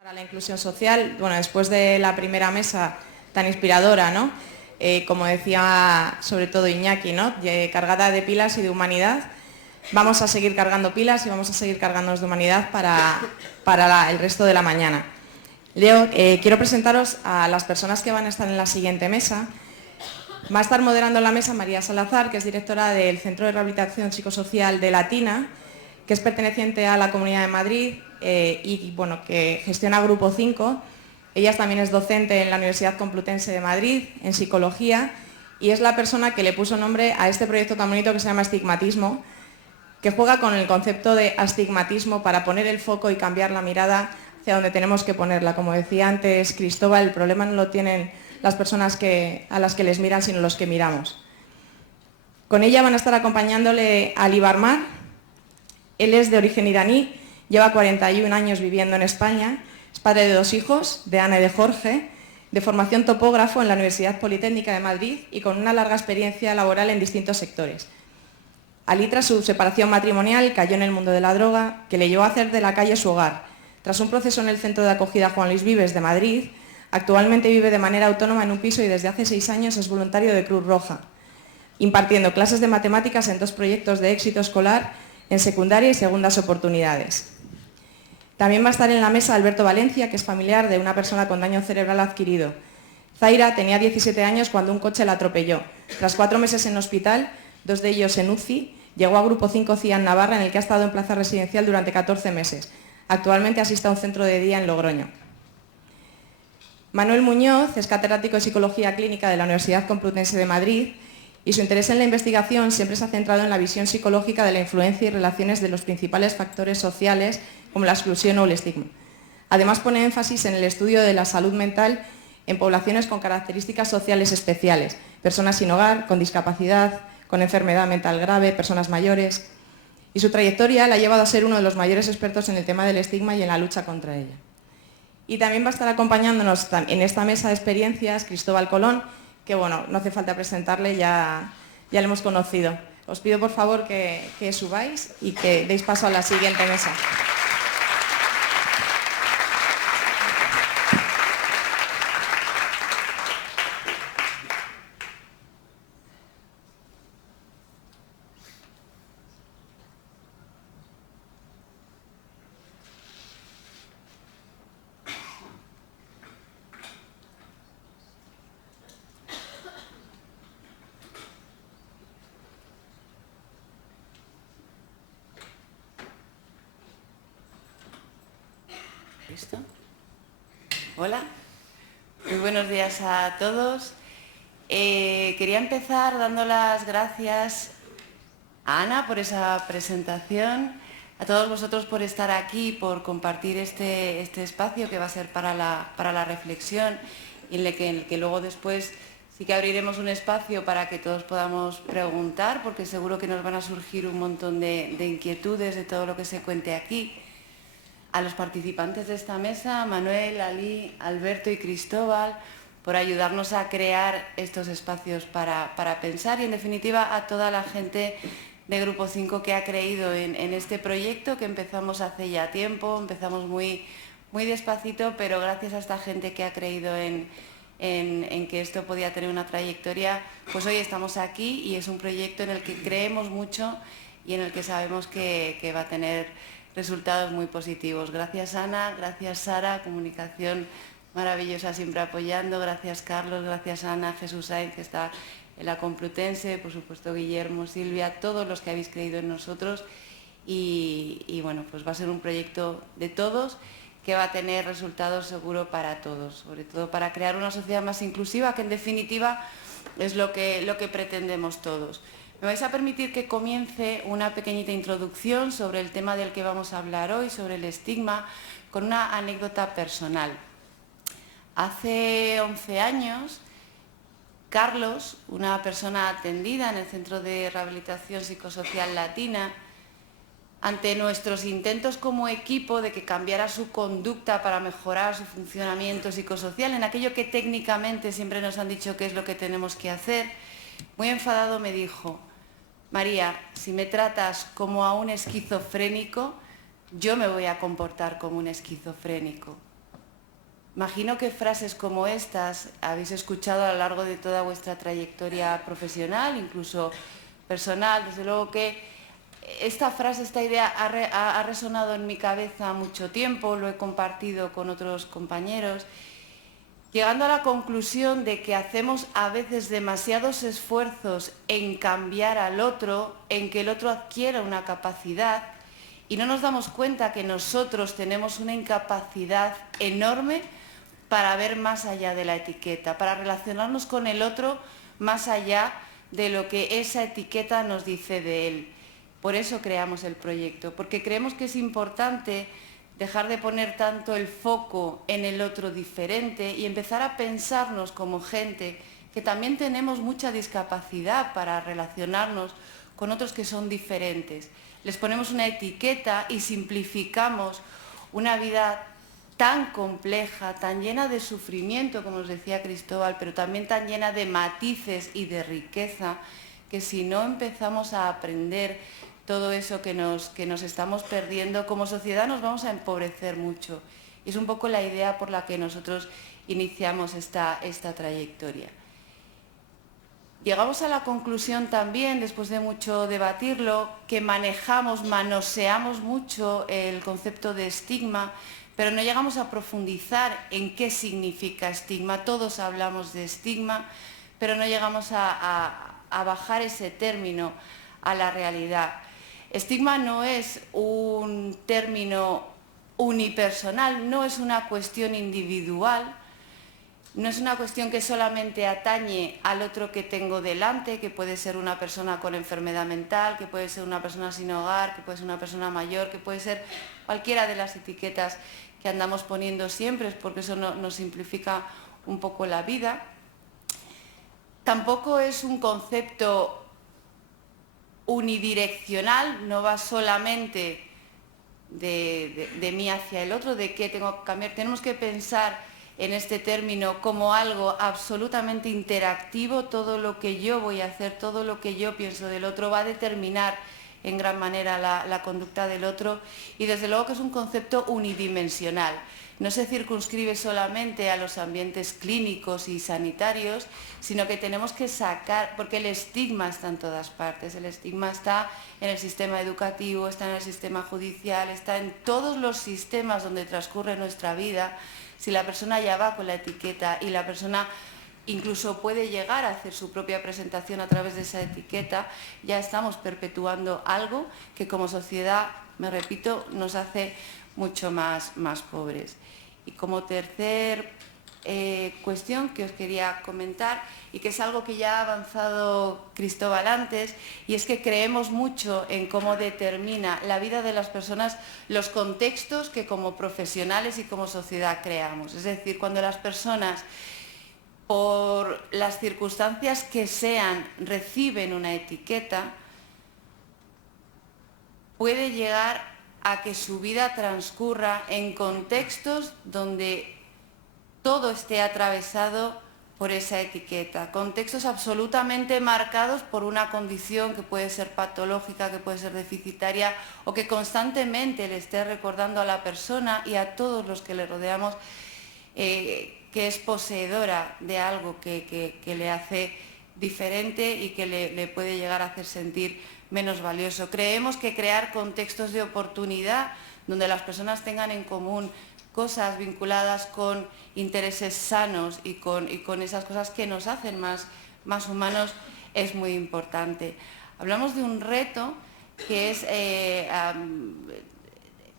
Para la inclusión social, bueno, después de la primera mesa tan inspiradora, ¿no? Como decía sobre todo Iñaki, ¿no? Cargada de pilas y de humanidad, vamos a seguir cargando pilas y vamos a seguir cargándonos de humanidad para el resto de la mañana. Quiero presentaros a las personas que van a estar en la siguiente mesa. Va a estar moderando la mesa María Salazar, que es directora del Centro de Rehabilitación Psicosocial de Latina, que es perteneciente a la Comunidad de Madrid y bueno, que gestiona Grupo 5. Ella también es docente en la Universidad Complutense de Madrid, en Psicología, y es la persona que le puso nombre a este proyecto tan bonito que se llama Estigmatismo, que juega con el concepto de astigmatismo para poner el foco y cambiar la mirada hacia donde tenemos que ponerla. Como decía antes Cristóbal, el problema no lo tienen las personas a las que les miran, sino los que miramos. Con ella van a estar acompañándole Ali Barmar. Él es de origen iraní, lleva 41 años viviendo en España, es padre de 2 hijos, de Ana y de Jorge, de formación topógrafo en la Universidad Politécnica de Madrid y con una larga experiencia laboral en distintos sectores. Ali, tras su separación matrimonial, cayó en el mundo de la droga, que le llevó a hacer de la calle su hogar. Tras un proceso en el Centro de Acogida Juan Luis Vives de Madrid, actualmente vive de manera autónoma en un piso y desde hace 6 años es voluntario de Cruz Roja, impartiendo clases de matemáticas en 2 proyectos de éxito escolar en secundaria y segundas oportunidades. También va a estar en la mesa Alberto Valencia, que es familiar de una persona con daño cerebral adquirido. Zaira tenía 17 años cuando un coche la atropelló. Tras 4 meses en hospital, 2 de ellos en UCI, llegó a Grupo 5 CIA en Navarra, en el que ha estado en plaza residencial durante 14 meses. Actualmente asiste a un centro de día en Logroño. Manuel Muñoz es catedrático de Psicología Clínica de la Universidad Complutense de Madrid y su interés en la investigación siempre se ha centrado en la visión psicológica de la influencia y relaciones de los principales factores sociales como la exclusión o el estigma. Además pone énfasis en el estudio de la salud mental en poblaciones con características sociales especiales, personas sin hogar, con discapacidad, con enfermedad mental grave, personas mayores. Y su trayectoria la ha llevado a ser uno de los mayores expertos en el tema del estigma y en la lucha contra ella. Y también va a estar acompañándonos en esta mesa de experiencias Cristóbal Colón, que bueno, no hace falta presentarle, ya le hemos conocido. Os pido por favor que subáis y que deis paso a la siguiente mesa. ¿Listo? Hola, muy buenos días a todos. Quería empezar dando las gracias a Ana por esa presentación, a todos vosotros por estar aquí, por compartir este espacio que va a ser para la reflexión y en el que luego después sí que abriremos un espacio para que todos podamos preguntar, porque seguro que nos van a surgir un montón de inquietudes de todo lo que se cuente aquí. A los participantes de esta mesa, Manuel, Ali, Alberto y Cristóbal, por ayudarnos a crear estos espacios para pensar y, en definitiva, a toda la gente de Grupo 5 que ha creído en este proyecto que empezamos hace ya tiempo, empezamos muy despacito, pero gracias a esta gente que ha creído en que esto podía tener una trayectoria, pues hoy estamos aquí y es un proyecto en el que creemos mucho y en el que sabemos que va a tener resultados muy positivos. Gracias Ana, gracias Sara, comunicación maravillosa siempre apoyando, gracias Carlos, gracias Ana, Jesús Sainz que está en la Complutense, por supuesto Guillermo, Silvia, todos los que habéis creído en nosotros y bueno, pues va a ser un proyecto de todos que va a tener resultados seguro para todos, sobre todo para crear una sociedad más inclusiva, que en definitiva es lo que pretendemos todos. Me vais a permitir que comience una pequeñita introducción sobre el tema del que vamos a hablar hoy, sobre el estigma, con una anécdota personal. Hace 11 años, Carlos, una persona atendida en el Centro de Rehabilitación Psicosocial Latina, ante nuestros intentos como equipo de que cambiara su conducta para mejorar su funcionamiento psicosocial, en aquello que técnicamente siempre nos han dicho que es lo que tenemos que hacer, muy enfadado me dijo: María, si me tratas como a un esquizofrénico, yo me voy a comportar como un esquizofrénico. Imagino que frases como estas habéis escuchado a lo largo de toda vuestra trayectoria profesional, incluso personal. Desde luego que esta frase, esta idea ha resonado en mi cabeza mucho tiempo, lo he compartido con otros compañeros, llegando a la conclusión de que hacemos a veces demasiados esfuerzos en cambiar al otro, en que el otro adquiera una capacidad, y no nos damos cuenta que nosotros tenemos una incapacidad enorme para ver más allá de la etiqueta, para relacionarnos con el otro más allá de lo que esa etiqueta nos dice de él. Por eso creamos el proyecto, porque creemos que es importante dejar de poner tanto el foco en el otro diferente y empezar a pensarnos como gente que también tenemos mucha discapacidad para relacionarnos con otros que son diferentes. Les ponemos una etiqueta y simplificamos una vida tan compleja, tan llena de sufrimiento, como nos decía Cristóbal, pero también tan llena de matices y de riqueza, que si no empezamos a aprender todo eso que nos estamos perdiendo, como sociedad nos vamos a empobrecer mucho. Y es un poco la idea por la que nosotros iniciamos esta trayectoria. Llegamos a la conclusión también, después de mucho debatirlo, que manoseamos mucho el concepto de estigma, pero no llegamos a profundizar en qué significa estigma. Todos hablamos de estigma, pero no llegamos a bajar ese término a la realidad. Estigma no es un término unipersonal, no es una cuestión individual, no es una cuestión que solamente atañe al otro que tengo delante, que puede ser una persona con enfermedad mental, que puede ser una persona sin hogar, que puede ser una persona mayor, que puede ser cualquiera de las etiquetas que andamos poniendo siempre, porque eso nos simplifica un poco la vida. Tampoco es un concepto unidireccional, no va solamente de mí hacia el otro, de qué tengo que cambiar. Tenemos que pensar en este término como algo absolutamente interactivo. Todo lo que yo voy a hacer, todo lo que yo pienso del otro va a determinar en gran manera la conducta del otro, y desde luego que es un concepto unidimensional. No se circunscribe solamente a los ambientes clínicos y sanitarios, sino que tenemos que sacar, porque el estigma está en todas partes. El estigma está en el sistema educativo, está en el sistema judicial, está en todos los sistemas donde transcurre nuestra vida. Si la persona ya va con la etiqueta y la persona incluso puede llegar a hacer su propia presentación a través de esa etiqueta, ya estamos perpetuando algo que como sociedad, me repito, nos hace mucho más pobres. Y como tercer cuestión que os quería comentar, y que es algo que ya ha avanzado Cristóbal antes, y es que creemos mucho en cómo determina la vida de las personas los contextos que como profesionales y como sociedad creamos. Es decir, cuando las personas, por las circunstancias que sean, reciben una etiqueta, puede llegar a que su vida transcurra en contextos donde todo esté atravesado por esa etiqueta, contextos absolutamente marcados por una condición que puede ser patológica, que puede ser deficitaria, o que constantemente le esté recordando a la persona y a todos los que le rodeamos que es poseedora de algo que le hace diferente y que le puede llegar a hacer sentir menos valioso. Creemos que crear contextos de oportunidad donde las personas tengan en común cosas vinculadas con intereses sanos y con esas cosas que nos hacen más humanos es muy importante. Hablamos de un reto que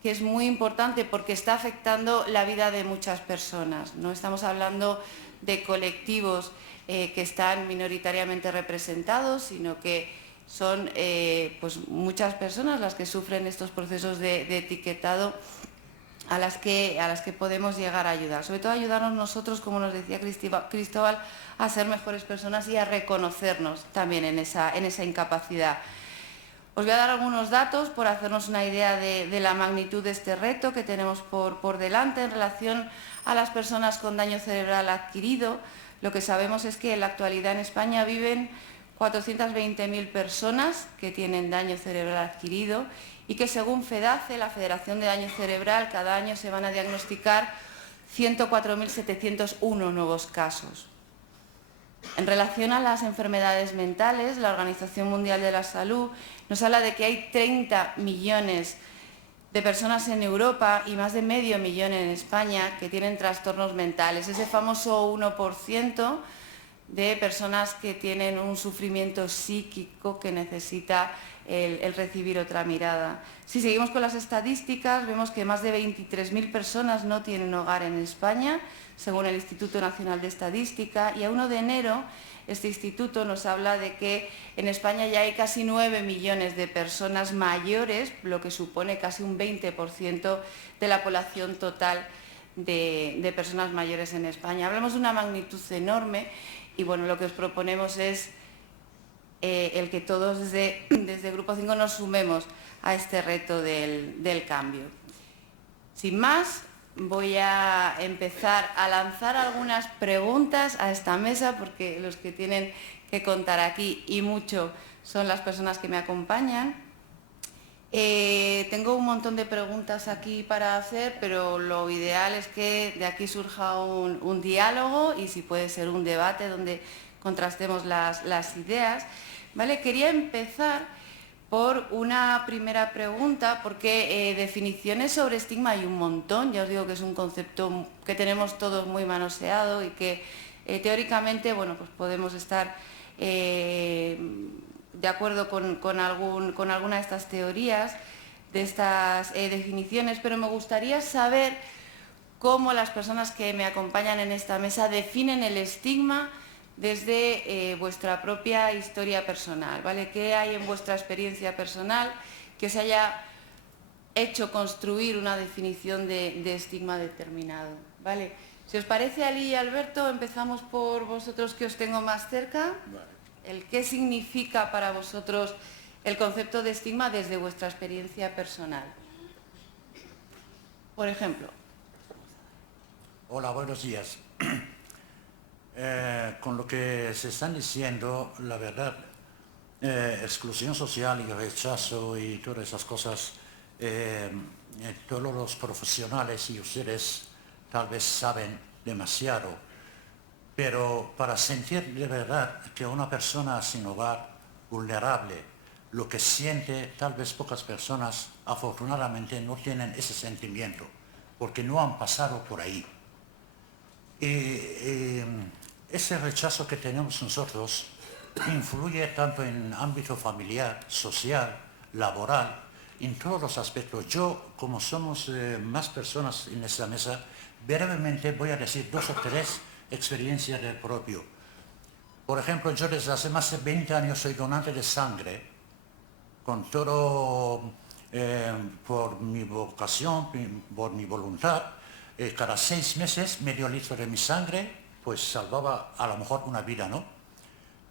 es muy importante porque está afectando la vida de muchas personas. No estamos hablando de colectivos que están minoritariamente representados, sino que son pues muchas personas las que sufren estos procesos de etiquetado, a las que podemos llegar a ayudar. Sobre todo ayudarnos nosotros, como nos decía Cristóbal, a ser mejores personas y a reconocernos también en esa incapacidad. Os voy a dar algunos datos por hacernos una idea de la magnitud de este reto que tenemos por delante en relación a las personas con daño cerebral adquirido. Lo que sabemos es que en la actualidad en España viven 420.000 personas que tienen daño cerebral adquirido, y que según FEDACE, la Federación de Daño Cerebral, cada año se van a diagnosticar 104.701 nuevos casos. En relación a las enfermedades mentales, la Organización Mundial de la Salud nos habla de que hay 30 millones de personas en Europa y más de medio millón en España que tienen trastornos mentales. Ese famoso 1% de personas que tienen un sufrimiento psíquico que necesita el recibir otra mirada. Si seguimos con las estadísticas, vemos que más de 23.000 personas no tienen hogar en España, según el Instituto Nacional de Estadística, y a 1 de enero este instituto nos habla de que en España ya hay casi 9 millones de personas mayores, lo que supone casi un 20% de la población total de personas mayores en España. Hablamos de una magnitud enorme y bueno, lo que os proponemos es el que todos desde Grupo 5 nos sumemos a este reto del cambio. Sin más, voy a empezar a lanzar algunas preguntas a esta mesa porque los que tienen que contar aquí y mucho son las personas que me acompañan. Tengo un montón de preguntas aquí para hacer, pero lo ideal es que de aquí surja un diálogo y si puede ser un debate donde contrastemos las ideas. ¿Vale? Quería empezar por una primera pregunta, porque definiciones sobre estigma hay un montón. Ya os digo que es un concepto que tenemos todos muy manoseado y que teóricamente, bueno, pues podemos estar de acuerdo con alguna de estas teorías, de estas definiciones, pero me gustaría saber cómo las personas que me acompañan en esta mesa definen el estigma desde vuestra propia historia personal, ¿vale? ¿Qué hay en vuestra experiencia personal que se haya hecho construir una definición de estigma determinado, ¿vale? Si os parece, Ali y Alberto, empezamos por vosotros que os tengo más cerca. Vale. ¿Qué significa para vosotros el concepto de estigma desde vuestra experiencia personal? Por ejemplo. Hola, buenos días. Con lo que se están diciendo, la verdad, exclusión social y rechazo y todas esas cosas, todos los profesionales y ustedes tal vez saben demasiado, pero para sentir de verdad que una persona sin hogar, vulnerable, lo que siente, tal vez pocas personas afortunadamente no tienen ese sentimiento, porque no han pasado por ahí. Ese rechazo que tenemos nosotros influye tanto en ámbito familiar, social, laboral, en todos los aspectos. Yo, como somos más personas en esta mesa, brevemente voy a decir 2 o 3 experiencias del propio. Por ejemplo, yo desde hace más de 20 años soy donante de sangre, con todo por mi vocación, por mi voluntad. Cada 6 meses, medio litro de mi sangre, pues salvaba a lo mejor una vida, ¿no?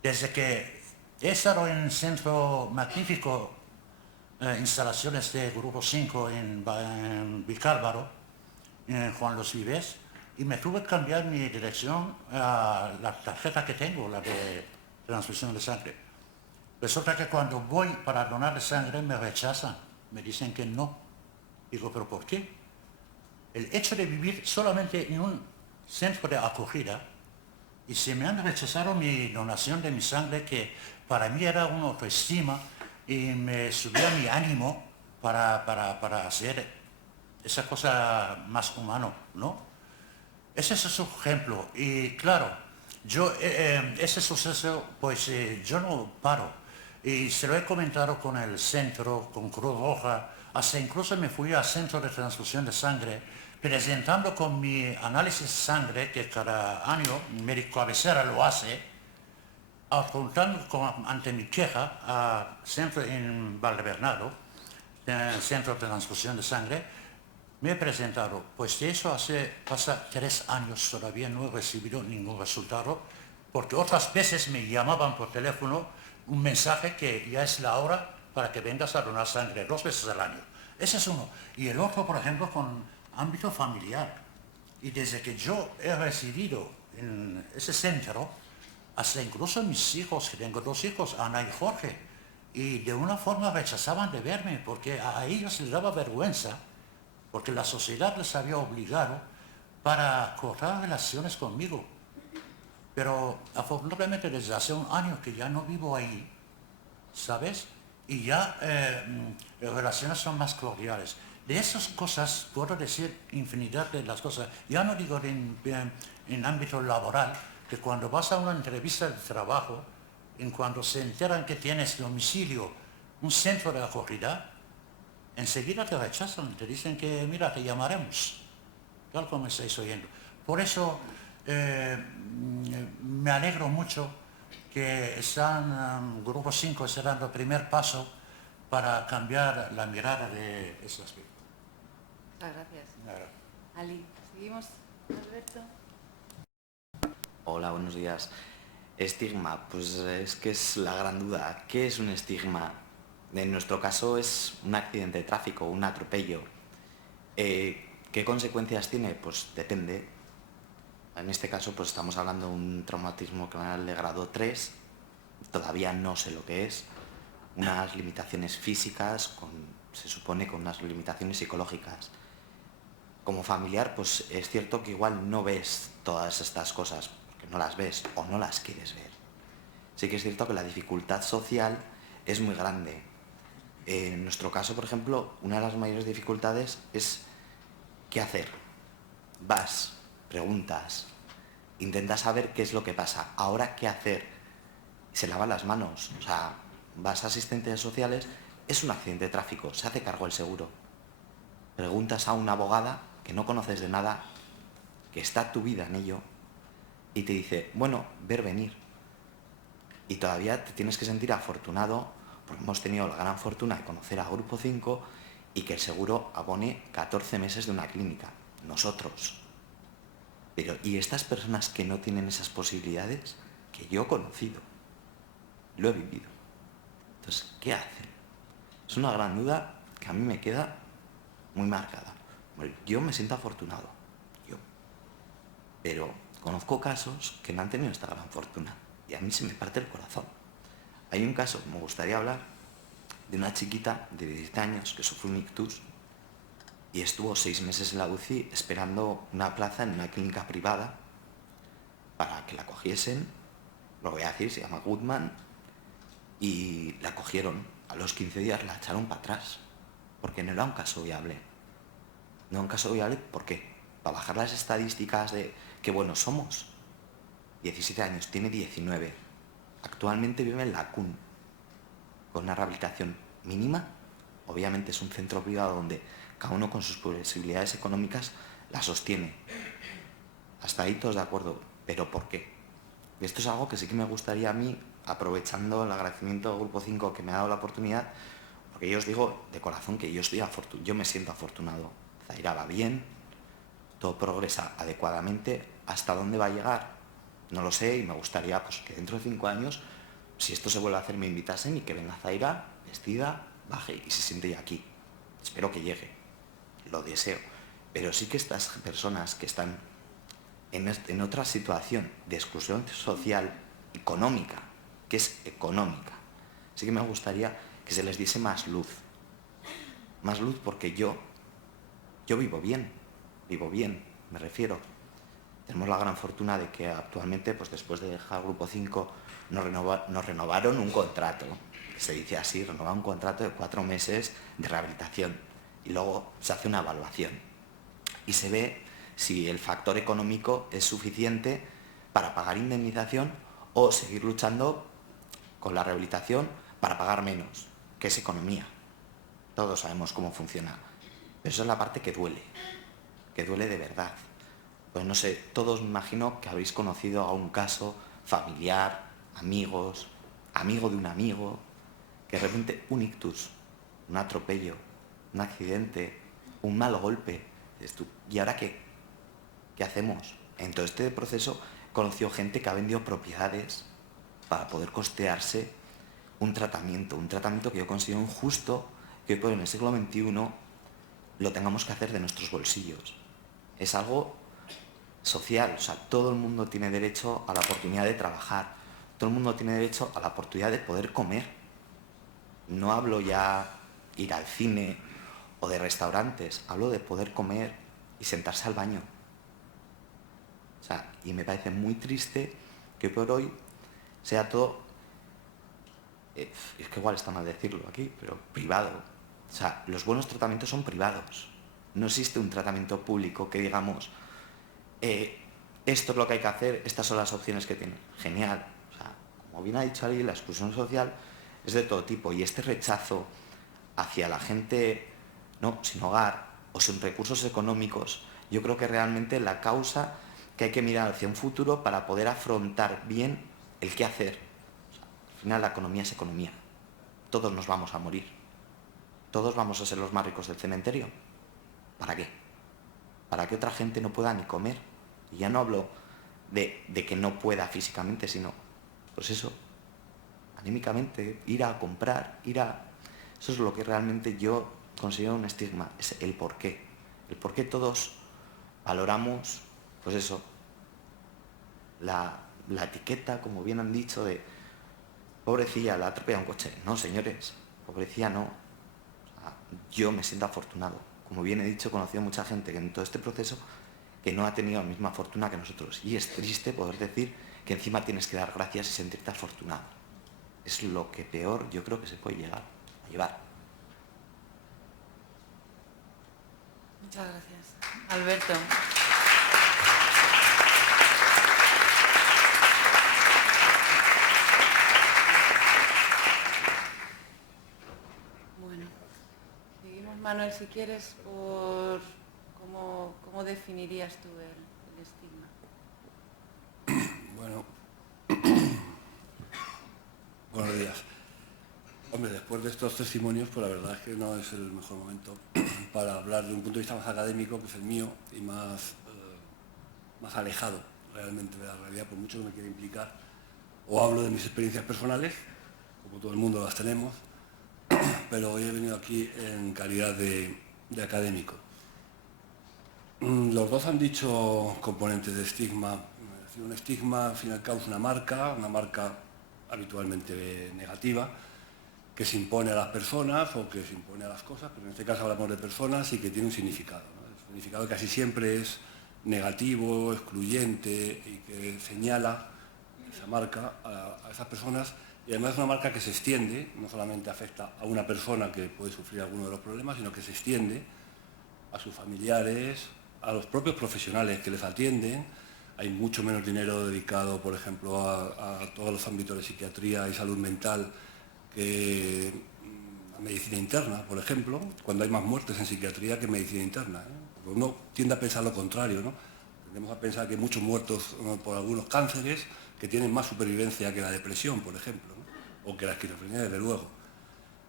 Desde que he estado en un centro magnífico, instalaciones de Grupo 5 en Vicálvaro, en Juan Los Vives, y me tuve que cambiar mi dirección a la tarjeta que tengo, la de transfusión de sangre. Resulta que cuando voy para donar de sangre me rechazan, me dicen que no. Digo, ¿pero por qué? El hecho de vivir solamente en un centro de acogida y se me han rechazado mi donación de mi sangre, que para mí era una autoestima y me subía mi ánimo para hacer esa cosa más humano, ¿no? Ese es su ejemplo. Y claro, yo ese suceso, pues yo no paro. Y se lo he comentado con el centro, con Cruz Roja, hasta incluso me fui al centro de transfusión de sangre, presentando con mi análisis de sangre, que cada año mi médico cabecera lo hace, apuntando ante mi queja al centro en Valdebernardo, centro de transfusión de sangre, me he presentado. Pues de eso pasa 3 años, todavía no he recibido ningún resultado, porque otras veces me llamaban por teléfono un mensaje que ya es la hora para que vengas a donar sangre 2 veces al año. Ese es uno. Y el otro, por ejemplo, con ámbito familiar. Y desde que yo he residido en ese centro, hasta incluso mis hijos, que tengo 2 hijos, Ana y Jorge, y de una forma rechazaban de verme, porque a ellos les daba vergüenza, porque la sociedad les había obligado para cortar relaciones conmigo. Pero afortunadamente desde hace un año que ya no vivo ahí, ¿sabes? Y ya las relaciones son más cordiales. De esas cosas puedo decir infinidad de las cosas. Ya no digo en ámbito laboral, que cuando vas a una entrevista de trabajo, en cuando se enteran que tienes domicilio, un centro de acogida, enseguida te rechazan, te dicen que mira, te llamaremos, tal como estáis oyendo. Por eso me alegro mucho que Grupo 5 está dando el primer paso para cambiar la mirada de ese aspecto. Muchas gracias. Claro. Ali, seguimos, Alberto. Hola, buenos días. Estigma, pues es que es la gran duda. ¿Qué es un estigma? En nuestro caso es un accidente de tráfico, un atropello. ¿Qué consecuencias tiene? Pues depende. En este caso pues estamos hablando de un traumatismo cranial de grado 3. Todavía no sé lo que es. Unas limitaciones físicas, se supone con unas limitaciones psicológicas. Como familiar, pues es cierto que igual no ves todas estas cosas, porque no las ves o no las quieres ver. Sí que es cierto que la dificultad social es muy grande. En nuestro caso, por ejemplo, una de las mayores dificultades es ¿qué hacer? Vas, preguntas, intentas saber qué es lo que pasa. Ahora, ¿qué hacer? Se lavan las manos. O sea, vas a asistentes sociales, es un accidente de tráfico, se hace cargo el seguro. Preguntas a una abogada que no conoces de nada, que está tu vida en ello, y te dice, bueno, ver venir. Y todavía te tienes que sentir afortunado, porque hemos tenido la gran fortuna de conocer a Grupo 5 y que el seguro abone 14 meses de una clínica. Nosotros. Pero, ¿y estas personas que no tienen esas posibilidades? Que yo he conocido, lo he vivido. Entonces, ¿qué hacen? Es una gran duda que a mí me queda muy marcada. Bueno, yo me siento afortunado, pero conozco casos que no han tenido esta gran fortuna y a mí se me parte el corazón. Hay un caso, me gustaría hablar, de una chiquita de 17 años que sufrió un ictus y estuvo 6 meses en la UCI esperando una plaza en una clínica privada para que la cogiesen. Lo voy a decir, se llama Goodman, y la cogieron. A los 15 días la echaron para atrás porque no era un caso viable. No era un caso viable, ¿por qué? Para bajar las estadísticas de qué buenos somos. 17 años, tiene 19. Actualmente vive en la CUN con una rehabilitación mínima. Obviamente es un centro privado donde cada uno con sus posibilidades económicas la sostiene. Hasta ahí todos de acuerdo, pero ¿por qué? Y esto es algo que sí que me gustaría a mí, aprovechando el agradecimiento del Grupo 5 que me ha dado la oportunidad, porque yo os digo de corazón que yo me siento afortunado. Zaira va bien, todo progresa adecuadamente. ¿Hasta dónde va a llegar? No lo sé, y me gustaría pues, que dentro de 5 años, si esto se vuelve a hacer, me invitasen y que venga Zaira vestida, baje y se siente ya aquí. Espero que llegue, lo deseo. Pero sí que estas personas que están en otra situación de exclusión social, económica, que es económica, sí que me gustaría que se les diese más luz. Más luz porque yo vivo bien, me refiero. Tenemos la gran fortuna de que actualmente, pues después de dejar Grupo 5, nos renovaron un contrato, que se dice así, renovar un contrato de 4 meses de rehabilitación y luego se hace una evaluación y se ve si el factor económico es suficiente para pagar indemnización o seguir luchando con la rehabilitación para pagar menos, que es economía. Todos sabemos cómo funciona. Pero eso es la parte que duele de verdad. Pues no sé, todos me imagino que habéis conocido a un caso familiar, amigos, amigo de un amigo, que de repente un ictus, un atropello, un accidente, un mal golpe. Dices tú, ¿y ahora qué? ¿Qué hacemos? En todo este proceso he conocido gente que ha vendido propiedades para poder costearse un tratamiento que yo considero injusto que hoy en el siglo XXI lo tengamos que hacer de nuestros bolsillos. Es algo social, o sea, todo el mundo tiene derecho a la oportunidad de trabajar, todo el mundo tiene derecho a la oportunidad de poder comer. No hablo ya ir al cine o de restaurantes, hablo de poder comer y sentarse al baño. O sea, y me parece muy triste que por hoy sea todo, es que igual está mal decirlo aquí, pero privado. O sea, los buenos tratamientos son privados. No existe un tratamiento público que digamos, esto es lo que hay que hacer, estas son las opciones que tiene. Genial. O sea, como bien ha dicho alguien, la exclusión social es de todo tipo, y este rechazo hacia la gente sin hogar o sin recursos económicos, yo creo que realmente la causa que hay que mirar hacia un futuro para poder afrontar bien el qué hacer. O sea, al final la economía es economía. Todos nos vamos a morir. Todos vamos a ser los más ricos del cementerio. ¿Para qué? Para que otra gente no pueda ni comer. Y ya no hablo de que no pueda físicamente, sino, pues eso, anímicamente, ir a comprar, Eso es lo que realmente yo considero un estigma, es el por qué. El por qué todos valoramos, pues eso, la etiqueta, como bien han dicho, de pobrecilla, la ha atropellado un coche. No, señores, pobrecilla no. O sea, yo me siento afortunado. Como bien he dicho, he conocido mucha gente que en todo este proceso que no ha tenido la misma fortuna que nosotros. Y es triste poder decir que encima tienes que dar gracias y sentirte afortunado. Es lo que peor yo creo que se puede llegar a llevar. Muchas gracias. Alberto. Bueno, seguimos, Manuel, si quieres, por cómo definirías tú el estigma. Bueno, buenos días. Hombre, después de estos testimonios, pues la verdad es que no es el mejor momento para hablar de un punto de vista más académico, que es el mío, y más alejado realmente de la realidad, por mucho que me quiera implicar. O hablo de mis experiencias personales, como todo el mundo las tenemos, pero hoy he venido aquí en calidad de académico. Los dos han dicho componentes de estigma. Un estigma, al fin y al cabo, es una marca habitualmente negativa, que se impone a las personas o que se impone a las cosas, pero en este caso hablamos de personas y que tiene un significado, ¿no? El significado casi siempre es negativo, excluyente y que señala esa marca a esas personas, y además es una marca que se extiende, no solamente afecta a una persona que puede sufrir alguno de los problemas, sino que se extiende a sus familiares, a los propios profesionales que les atienden. Hay mucho menos dinero dedicado, por ejemplo, a todos los ámbitos de psiquiatría y salud mental que a medicina interna, por ejemplo, cuando hay más muertes en psiquiatría que en medicina interna, ¿eh? Porque uno tiende a pensar lo contrario, ¿no? Tendemos a pensar que hay muchos muertos por algunos cánceres que tienen más supervivencia que la depresión, por ejemplo, ¿no? O que la esquizofrenia, desde luego.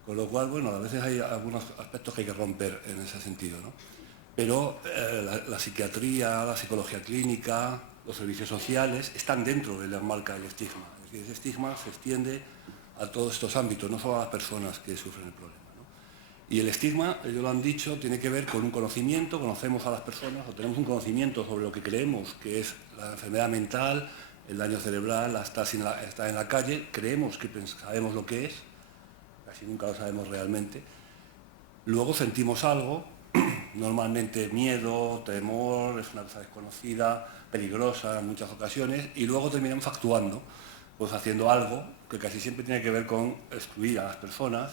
Con lo cual, bueno, a veces hay algunos aspectos que hay que romper en ese sentido, ¿no? Pero la psiquiatría, la psicología clínica, los servicios sociales están dentro de la marca del estigma. Es decir, ese estigma se extiende a todos estos ámbitos, no solo a las personas que sufren el problema, ¿no? Y el estigma, ellos lo han dicho, tiene que ver con un conocimiento, conocemos a las personas o tenemos un conocimiento sobre lo que creemos que es la enfermedad mental, el daño cerebral, estar en la calle, creemos que sabemos lo que es, casi nunca lo sabemos realmente. Luego sentimos algo, normalmente miedo, temor, es una cosa desconocida, peligrosa en muchas ocasiones, y luego terminamos actuando, pues haciendo algo que casi siempre tiene que ver con excluir a las personas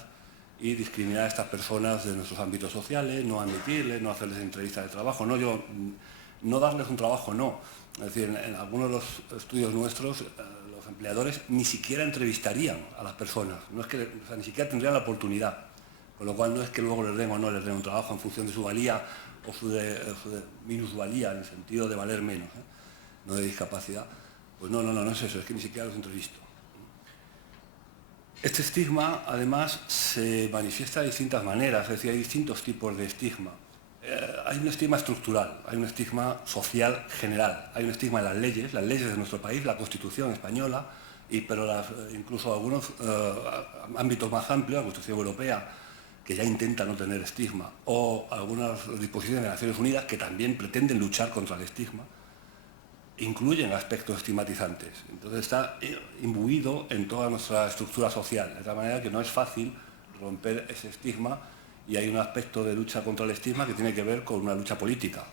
y discriminar a estas personas de nuestros ámbitos sociales, no admitirles, no hacerles entrevistas de trabajo, no darles un trabajo, no. Es decir, en algunos de los estudios nuestros, los empleadores ni siquiera entrevistarían a las personas, no es que, o sea, ni siquiera tendrían la oportunidad. Con lo cual no es que luego les den o no les den un trabajo en función de su valía o su minusvalía, en el sentido de valer menos, ¿eh? No de discapacidad. Pues no es eso, es que ni siquiera los entrevisto. Este estigma, además, se manifiesta de distintas maneras, es decir, hay distintos tipos de estigma. Hay un estigma estructural, hay un estigma social general, hay un estigma en las leyes de nuestro país, la Constitución española, pero incluso algunos ámbitos más amplios, la Constitución europea, que ya intenta no tener estigma, o algunas disposiciones de Naciones Unidas que también pretenden luchar contra el estigma, incluyen aspectos estigmatizantes. Entonces está imbuido en toda nuestra estructura social, de tal manera que no es fácil romper ese estigma, y hay un aspecto de lucha contra el estigma que tiene que ver con una lucha política,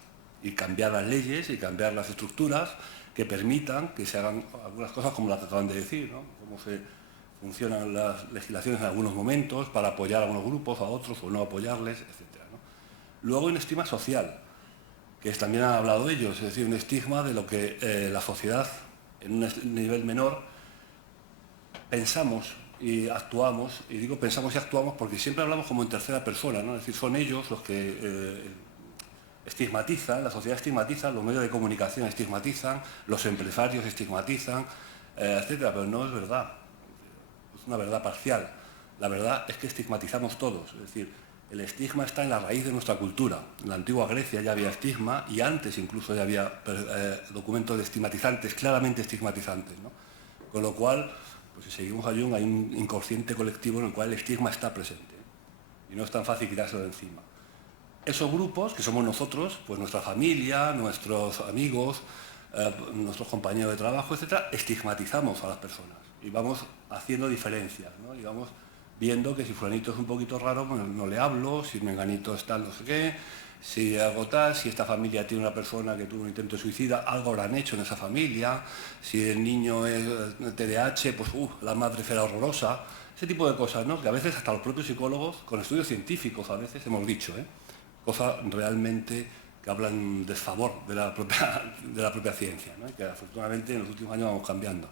y cambiar las leyes y cambiar las estructuras que permitan que se hagan algunas cosas como las que acaban de decir, ¿no? Cómo se funcionan las legislaciones en algunos momentos para apoyar a algunos grupos, a otros o no apoyarles, etc., ¿no? Luego hay un estigma social, que también han hablado ellos, es decir, un estigma de lo que la sociedad, en un nivel menor, pensamos y actuamos, y digo pensamos y actuamos porque siempre hablamos como en tercera persona, ¿no? Es decir, son ellos los que estigmatizan, la sociedad estigmatiza, los medios de comunicación estigmatizan, los empresarios estigmatizan, etcétera, pero no es verdad, es una verdad parcial. La verdad es que estigmatizamos todos, es decir, el estigma está en la raíz de nuestra cultura. En la antigua Grecia ya había estigma y antes incluso ya había documentos estigmatizantes, claramente estigmatizantes, ¿no? Con lo cual, pues si seguimos a Jung, hay un inconsciente colectivo en el cual el estigma está presente y no es tan fácil quitárselo de encima. Esos grupos, que somos nosotros, pues nuestra familia, nuestros amigos, nuestros compañeros de trabajo, etcétera, estigmatizamos a las personas y vamos haciendo diferencias, ¿no? Y vamos viendo que si fulanito es un poquito raro, pues no le hablo, si menganito está no sé qué, si algo tal, si esta familia tiene una persona que tuvo un intento de suicida, algo habrán hecho en esa familia, si el niño es TDAH, pues la madre será horrorosa, ese tipo de cosas, ¿no? Que a veces hasta los propios psicólogos, con estudios científicos a veces hemos dicho, cosas realmente que hablan desfavor de la propia ciencia, ¿no? Y que afortunadamente en los últimos años vamos cambiando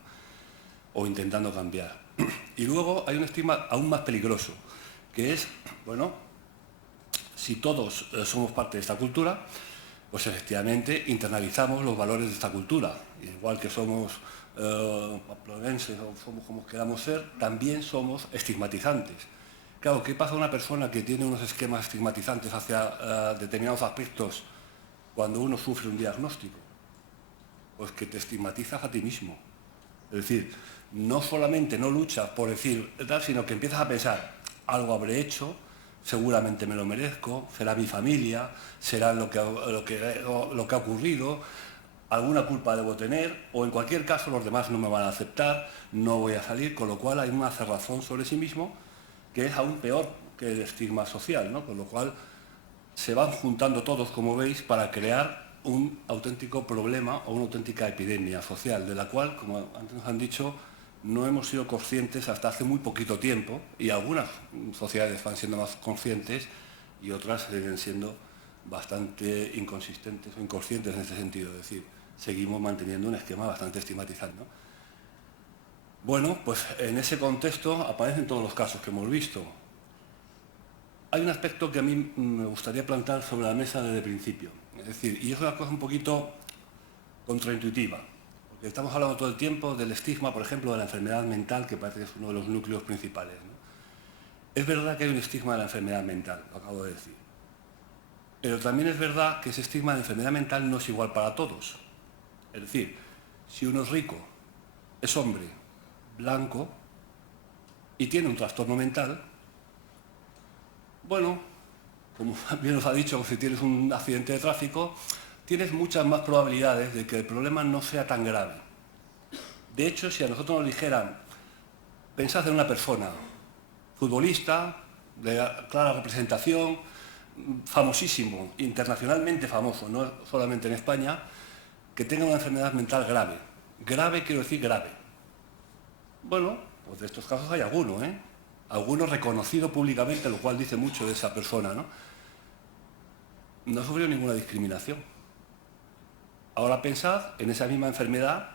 o intentando cambiar. Y luego hay un estigma aún más peligroso, que es, bueno, si todos somos parte de esta cultura, pues efectivamente internalizamos los valores de esta cultura. Igual que somos pamploneses o somos como queramos ser, también somos estigmatizantes. Claro, ¿qué pasa a una persona que tiene unos esquemas estigmatizantes hacia determinados aspectos cuando uno sufre un diagnóstico? Pues que te estigmatizas a ti mismo. Es decir, no solamente no luchas por decir tal, sino que empiezas a pensar, algo habré hecho, seguramente me lo merezco, será mi familia, será lo que ha ocurrido, alguna culpa debo tener, o en cualquier caso los demás no me van a aceptar, no voy a salir, con lo cual hay una cerrazón sobre sí mismo que es aún peor que el estigma social, ¿no? Con lo cual se van juntando todos, como veis, para crear un auténtico problema o una auténtica epidemia social, de la cual, como antes nos han dicho, no hemos sido conscientes hasta hace muy poquito tiempo, y algunas sociedades van siendo más conscientes y otras siguen siendo bastante inconsistentes o inconscientes en ese sentido, es decir, seguimos manteniendo un esquema bastante estigmatizante, ¿no? Bueno, pues en ese contexto aparecen todos los casos que hemos visto. Hay un aspecto que a mí me gustaría plantear sobre la mesa desde el principio, es decir, y es una cosa un poquito contraintuitiva, porque estamos hablando todo el tiempo del estigma, por ejemplo, de la enfermedad mental, que parece que es uno de los núcleos principales, ¿no? Es verdad que hay un estigma de la enfermedad mental, lo acabo de decir, pero también es verdad que ese estigma de enfermedad mental no es igual para todos. Es decir, si uno es rico, es hombre, blanco y tiene un trastorno mental, bueno, como bien os ha dicho, si tienes un accidente de tráfico, tienes muchas más probabilidades de que el problema no sea tan grave. De hecho, si a nosotros nos dijeran, pensad en una persona, futbolista, de clara representación, famosísimo, internacionalmente famoso, no solamente en España, que tenga una enfermedad mental grave. Grave quiero decir grave. Bueno, pues de estos casos hay alguno, alguno reconocido públicamente, lo cual dice mucho de esa persona, ¿no? No ha sufrido ninguna discriminación. Ahora pensad en esa misma enfermedad,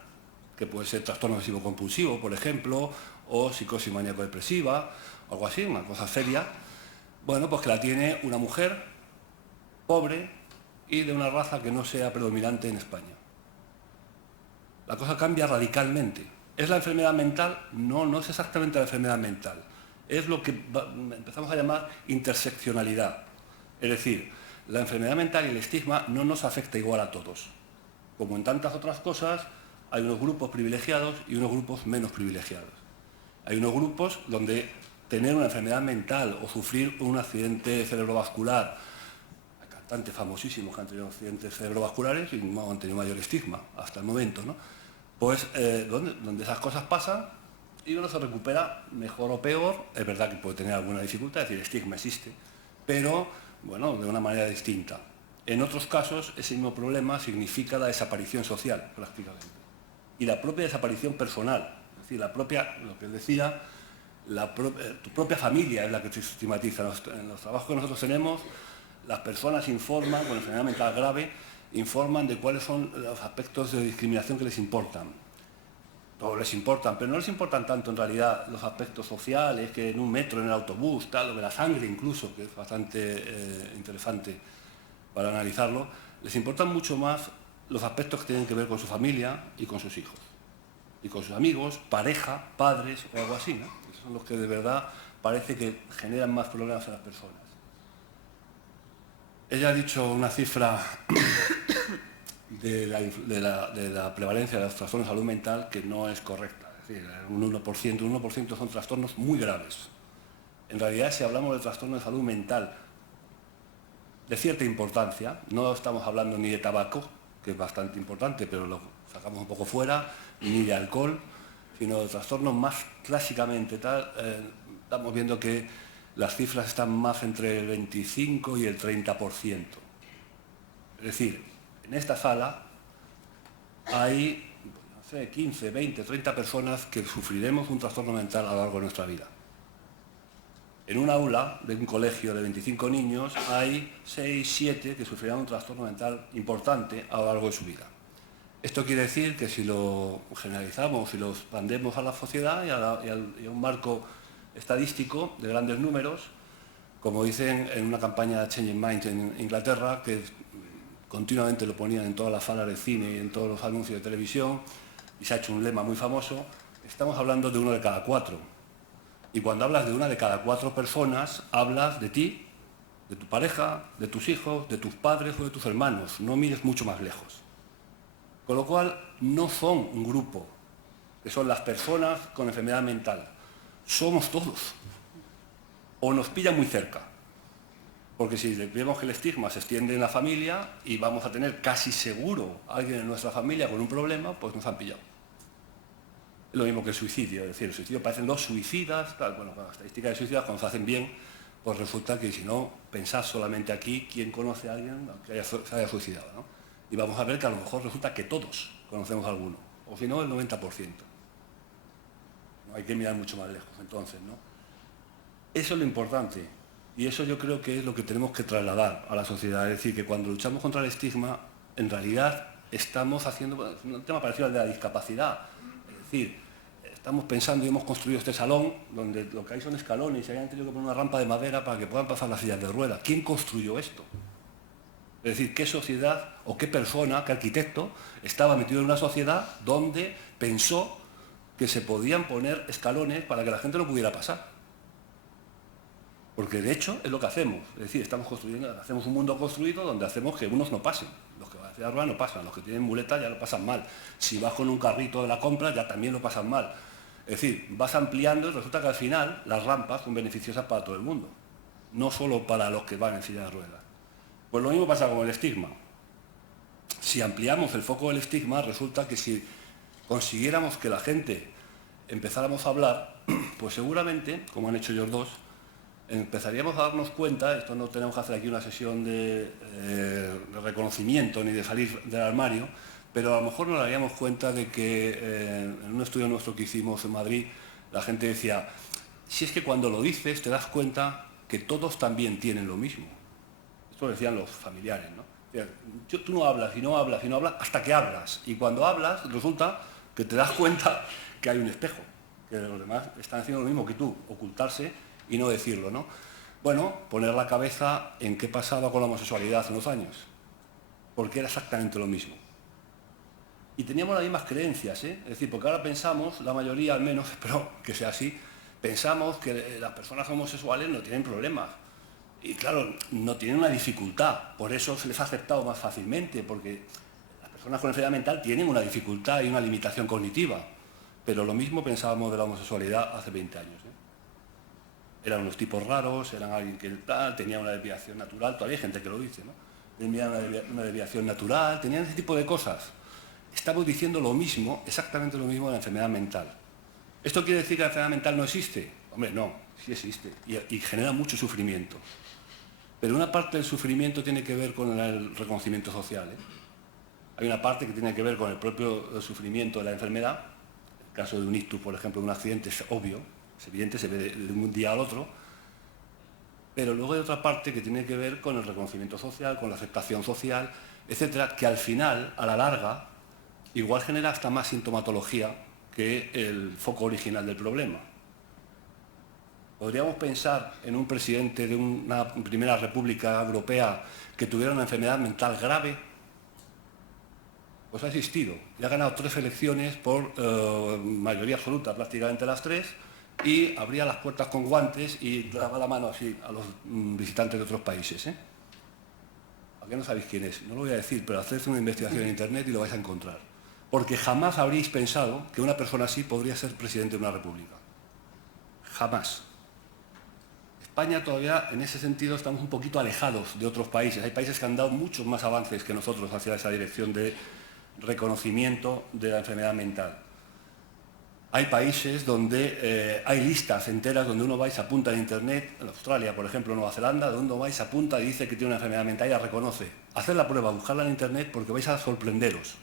que puede ser trastorno obsesivo compulsivo, por ejemplo, o psicosis maníaco-depresiva, o algo así, una cosa seria. Bueno, pues que la tiene una mujer pobre y de una raza que no sea predominante en España. La cosa cambia radicalmente. ¿Es la enfermedad mental? No, no es exactamente la enfermedad mental. Es lo que empezamos a llamar interseccionalidad. Es decir, la enfermedad mental y el estigma no nos afecta igual a todos. Como en tantas otras cosas, hay unos grupos privilegiados y unos grupos menos privilegiados. Hay unos grupos donde tener una enfermedad mental o sufrir un accidente cerebrovascular, hay cantantes famosísimos que han tenido accidentes cerebrovasculares y no han tenido mayor estigma hasta el momento, ¿no? Pues donde esas cosas pasan y uno se recupera mejor o peor, es verdad que puede tener alguna dificultad, es decir, el estigma existe, pero bueno, de una manera distinta. En otros casos, ese mismo problema significa la desaparición social, prácticamente. Y la propia desaparición personal, es decir, la propia, lo que él decía, tu propia familia es la que te estigmatiza. En los trabajos que nosotros tenemos, las personas informan, con enfermedad mental grave, informan de cuáles son los aspectos de discriminación que les importan. Todos les importan, pero no les importan tanto en realidad los aspectos sociales, que en un metro, en el autobús, tal, o de la sangre incluso, que es bastante interesante para analizarlo. Les importan mucho más los aspectos que tienen que ver con su familia y con sus hijos. Y con sus amigos, pareja, padres o algo así, ¿no? Esos son los que de verdad parece que generan más problemas en las personas. Ella ha dicho una cifra de la prevalencia de los trastornos de salud mental que no es correcta. Es decir, un 1% son trastornos muy graves. En realidad, si hablamos de trastornos de salud mental de cierta importancia, no estamos hablando ni de tabaco, que es bastante importante, pero lo sacamos un poco fuera, ni de alcohol, sino de trastornos más clásicamente tal, estamos viendo que las cifras están más entre el 25 y el 30%. Es decir, en esta sala hay, no sé, 15, 20, 30 personas que sufriremos un trastorno mental a lo largo de nuestra vida. En un aula de un colegio de 25 niños hay 6, 7 que sufrirán un trastorno mental importante a lo largo de su vida. Esto quiere decir que si lo generalizamos y lo expandemos a la sociedad y a un marco estadístico de grandes números, como dicen en una campaña de Changing Minds en Inglaterra, que continuamente lo ponían en todas las salas de cine y en todos los anuncios de televisión, y se ha hecho un lema muy famoso, estamos hablando de 1 de cada 4. Y cuando hablas de 1 de cada 4 personas, hablas de ti, de tu pareja, de tus hijos, de tus padres o de tus hermanos. No mires mucho más lejos. Con lo cual, no son un grupo, que son las personas con enfermedad mental. Somos todos. O nos pilla muy cerca. Porque si vemos que el estigma se extiende en la familia y vamos a tener casi seguro a alguien en nuestra familia con un problema, pues nos han pillado. Es lo mismo que el suicidio, es decir, el suicidio parecen los suicidas, tal, bueno, con las estadísticas de suicidas cuando se hacen bien, pues resulta que si no, pensad solamente aquí quién conoce a alguien que se haya suicidado, ¿no? Y vamos a ver que a lo mejor resulta que todos conocemos a alguno, o si no, el 90%. No hay que mirar mucho más lejos, entonces, ¿no? Eso es lo importante, y eso yo creo que es lo que tenemos que trasladar a la sociedad, es decir, que cuando luchamos contra el estigma, en realidad estamos haciendo un tema parecido al de la discapacidad. Es decir, estamos pensando y hemos construido este salón donde lo que hay son escalones y se hayan tenido que poner una rampa de madera para que puedan pasar las sillas de ruedas. ¿Quién construyó esto? Es decir, ¿qué sociedad o qué persona, qué arquitecto estaba metido en una sociedad donde pensó que se podían poner escalones para que la gente no pudiera pasar? Porque de hecho es lo que hacemos. Es decir, hacemos un mundo construido donde hacemos que unos no pasen. Los que van hacia arriba no pasan, los que tienen muletas ya lo pasan mal. Si vas con un carrito de la compra ya también lo pasan mal. Es decir, vas ampliando y resulta que al final las rampas son beneficiosas para todo el mundo, no solo para los que van en silla de ruedas. Pues lo mismo pasa con el estigma. Si ampliamos el foco del estigma, resulta que si consiguiéramos que la gente empezáramos a hablar, pues seguramente, como han hecho ellos dos, empezaríamos a darnos cuenta, esto no tenemos que hacer aquí una sesión de reconocimiento ni de salir del armario, pero a lo mejor nos daríamos cuenta de que en un estudio nuestro que hicimos en Madrid, la gente decía, si es que cuando lo dices te das cuenta que todos también tienen lo mismo. Esto lo decían los familiares, ¿no? Tú no hablas y no hablas y no hablas hasta que hablas, y cuando hablas resulta que te das cuenta que hay un espejo, que los demás están haciendo lo mismo que tú, ocultarse y no decirlo, ¿no? Bueno, poner la cabeza en qué pasaba con la homosexualidad hace unos años, porque era exactamente lo mismo. Y teníamos las mismas creencias, ¿eh? Es decir, porque ahora pensamos, la mayoría al menos, espero que sea así, pensamos que las personas homosexuales no tienen problemas. Y claro, no tienen una dificultad, por eso se les ha aceptado más fácilmente, porque las personas con enfermedad mental tienen una dificultad y una limitación cognitiva. Pero lo mismo pensábamos de la homosexualidad hace 20 años, ¿eh? Eran unos tipos raros, eran alguien que tal, tenían una desviación natural, todavía hay gente que lo dice, ¿no? Tenían una desviación natural, tenían ese tipo de cosas. Estamos diciendo lo mismo, exactamente lo mismo de la enfermedad mental. ¿Esto quiere decir que la enfermedad mental no existe? Hombre, no, sí existe, y genera mucho sufrimiento. Pero una parte del sufrimiento tiene que ver con el reconocimiento social, ¿eh? Hay una parte que tiene que ver con el propio sufrimiento de la enfermedad. El caso de un ictus, por ejemplo, de un accidente, es obvio, es evidente, se ve de un día al otro. Pero luego hay otra parte que tiene que ver con el reconocimiento social, con la aceptación social, etcétera, que al final, a la larga, igual genera hasta más sintomatología que el foco original del problema. ¿Podríamos pensar en un presidente de una primera república europea que tuviera una enfermedad mental grave? Pues ha existido y ha ganado 3 elecciones por mayoría absoluta, prácticamente las 3, y abría las puertas con guantes y daba la mano así a los visitantes de otros países, ¿eh? ¿A qué no sabéis quién es? No lo voy a decir, pero haced una investigación en internet y lo vais a encontrar. Porque jamás habríais pensado que una persona así podría ser presidente de una república. Jamás. España todavía, en ese sentido, estamos un poquito alejados de otros países. Hay países que han dado muchos más avances que nosotros hacia esa dirección de reconocimiento de la enfermedad mental. Hay países donde hay listas enteras donde uno va y se apunta en internet, en Australia, por ejemplo, en Nueva Zelanda, donde uno va y se apunta y dice que tiene una enfermedad mental y la reconoce. Hacer la prueba, buscarla en internet porque vais a sorprenderos.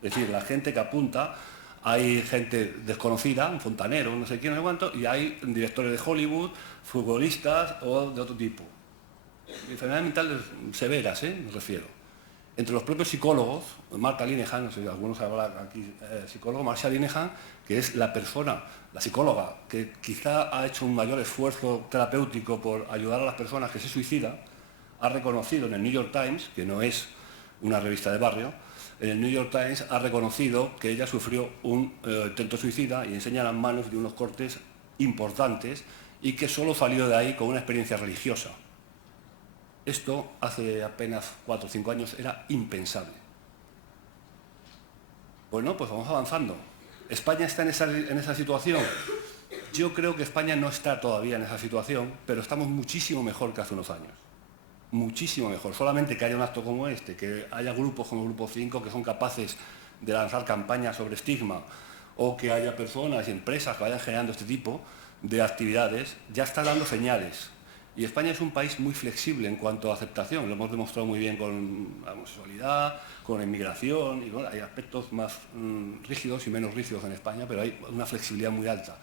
Es decir, la gente que apunta, hay gente desconocida, un fontanero, no sé quién, no sé cuánto, y hay directores de Hollywood, futbolistas o de otro tipo. Enfermedades mentales severas, me refiero. Entre los propios psicólogos, Marta Linehan, no sé si algunos hablan aquí, psicólogo, Marcia Linehan, que es la persona, la psicóloga, que quizá ha hecho un mayor esfuerzo terapéutico por ayudar a las personas que se suicidan, ha reconocido en el New York Times, que no es una revista de barrio, en el New York Times ha reconocido que ella sufrió un intento suicida y enseña las manos de unos cortes importantes y que solo salió de ahí con una experiencia religiosa. Esto hace apenas 4 o 5 años era impensable. Bueno, pues vamos avanzando. ¿España está en esa situación? Yo creo que España no está todavía en esa situación, pero estamos muchísimo mejor que hace unos años. Muchísimo mejor. Solamente que haya un acto como este, que haya grupos como el Grupo 5 que son capaces de lanzar campañas sobre estigma, o que haya personas y empresas que vayan generando este tipo de actividades, ya está dando señales. Y España es un país muy flexible en cuanto a aceptación, lo hemos demostrado muy bien con la homosexualidad, con la inmigración, y bueno, hay aspectos más rígidos y menos rígidos en España, pero hay una flexibilidad muy alta.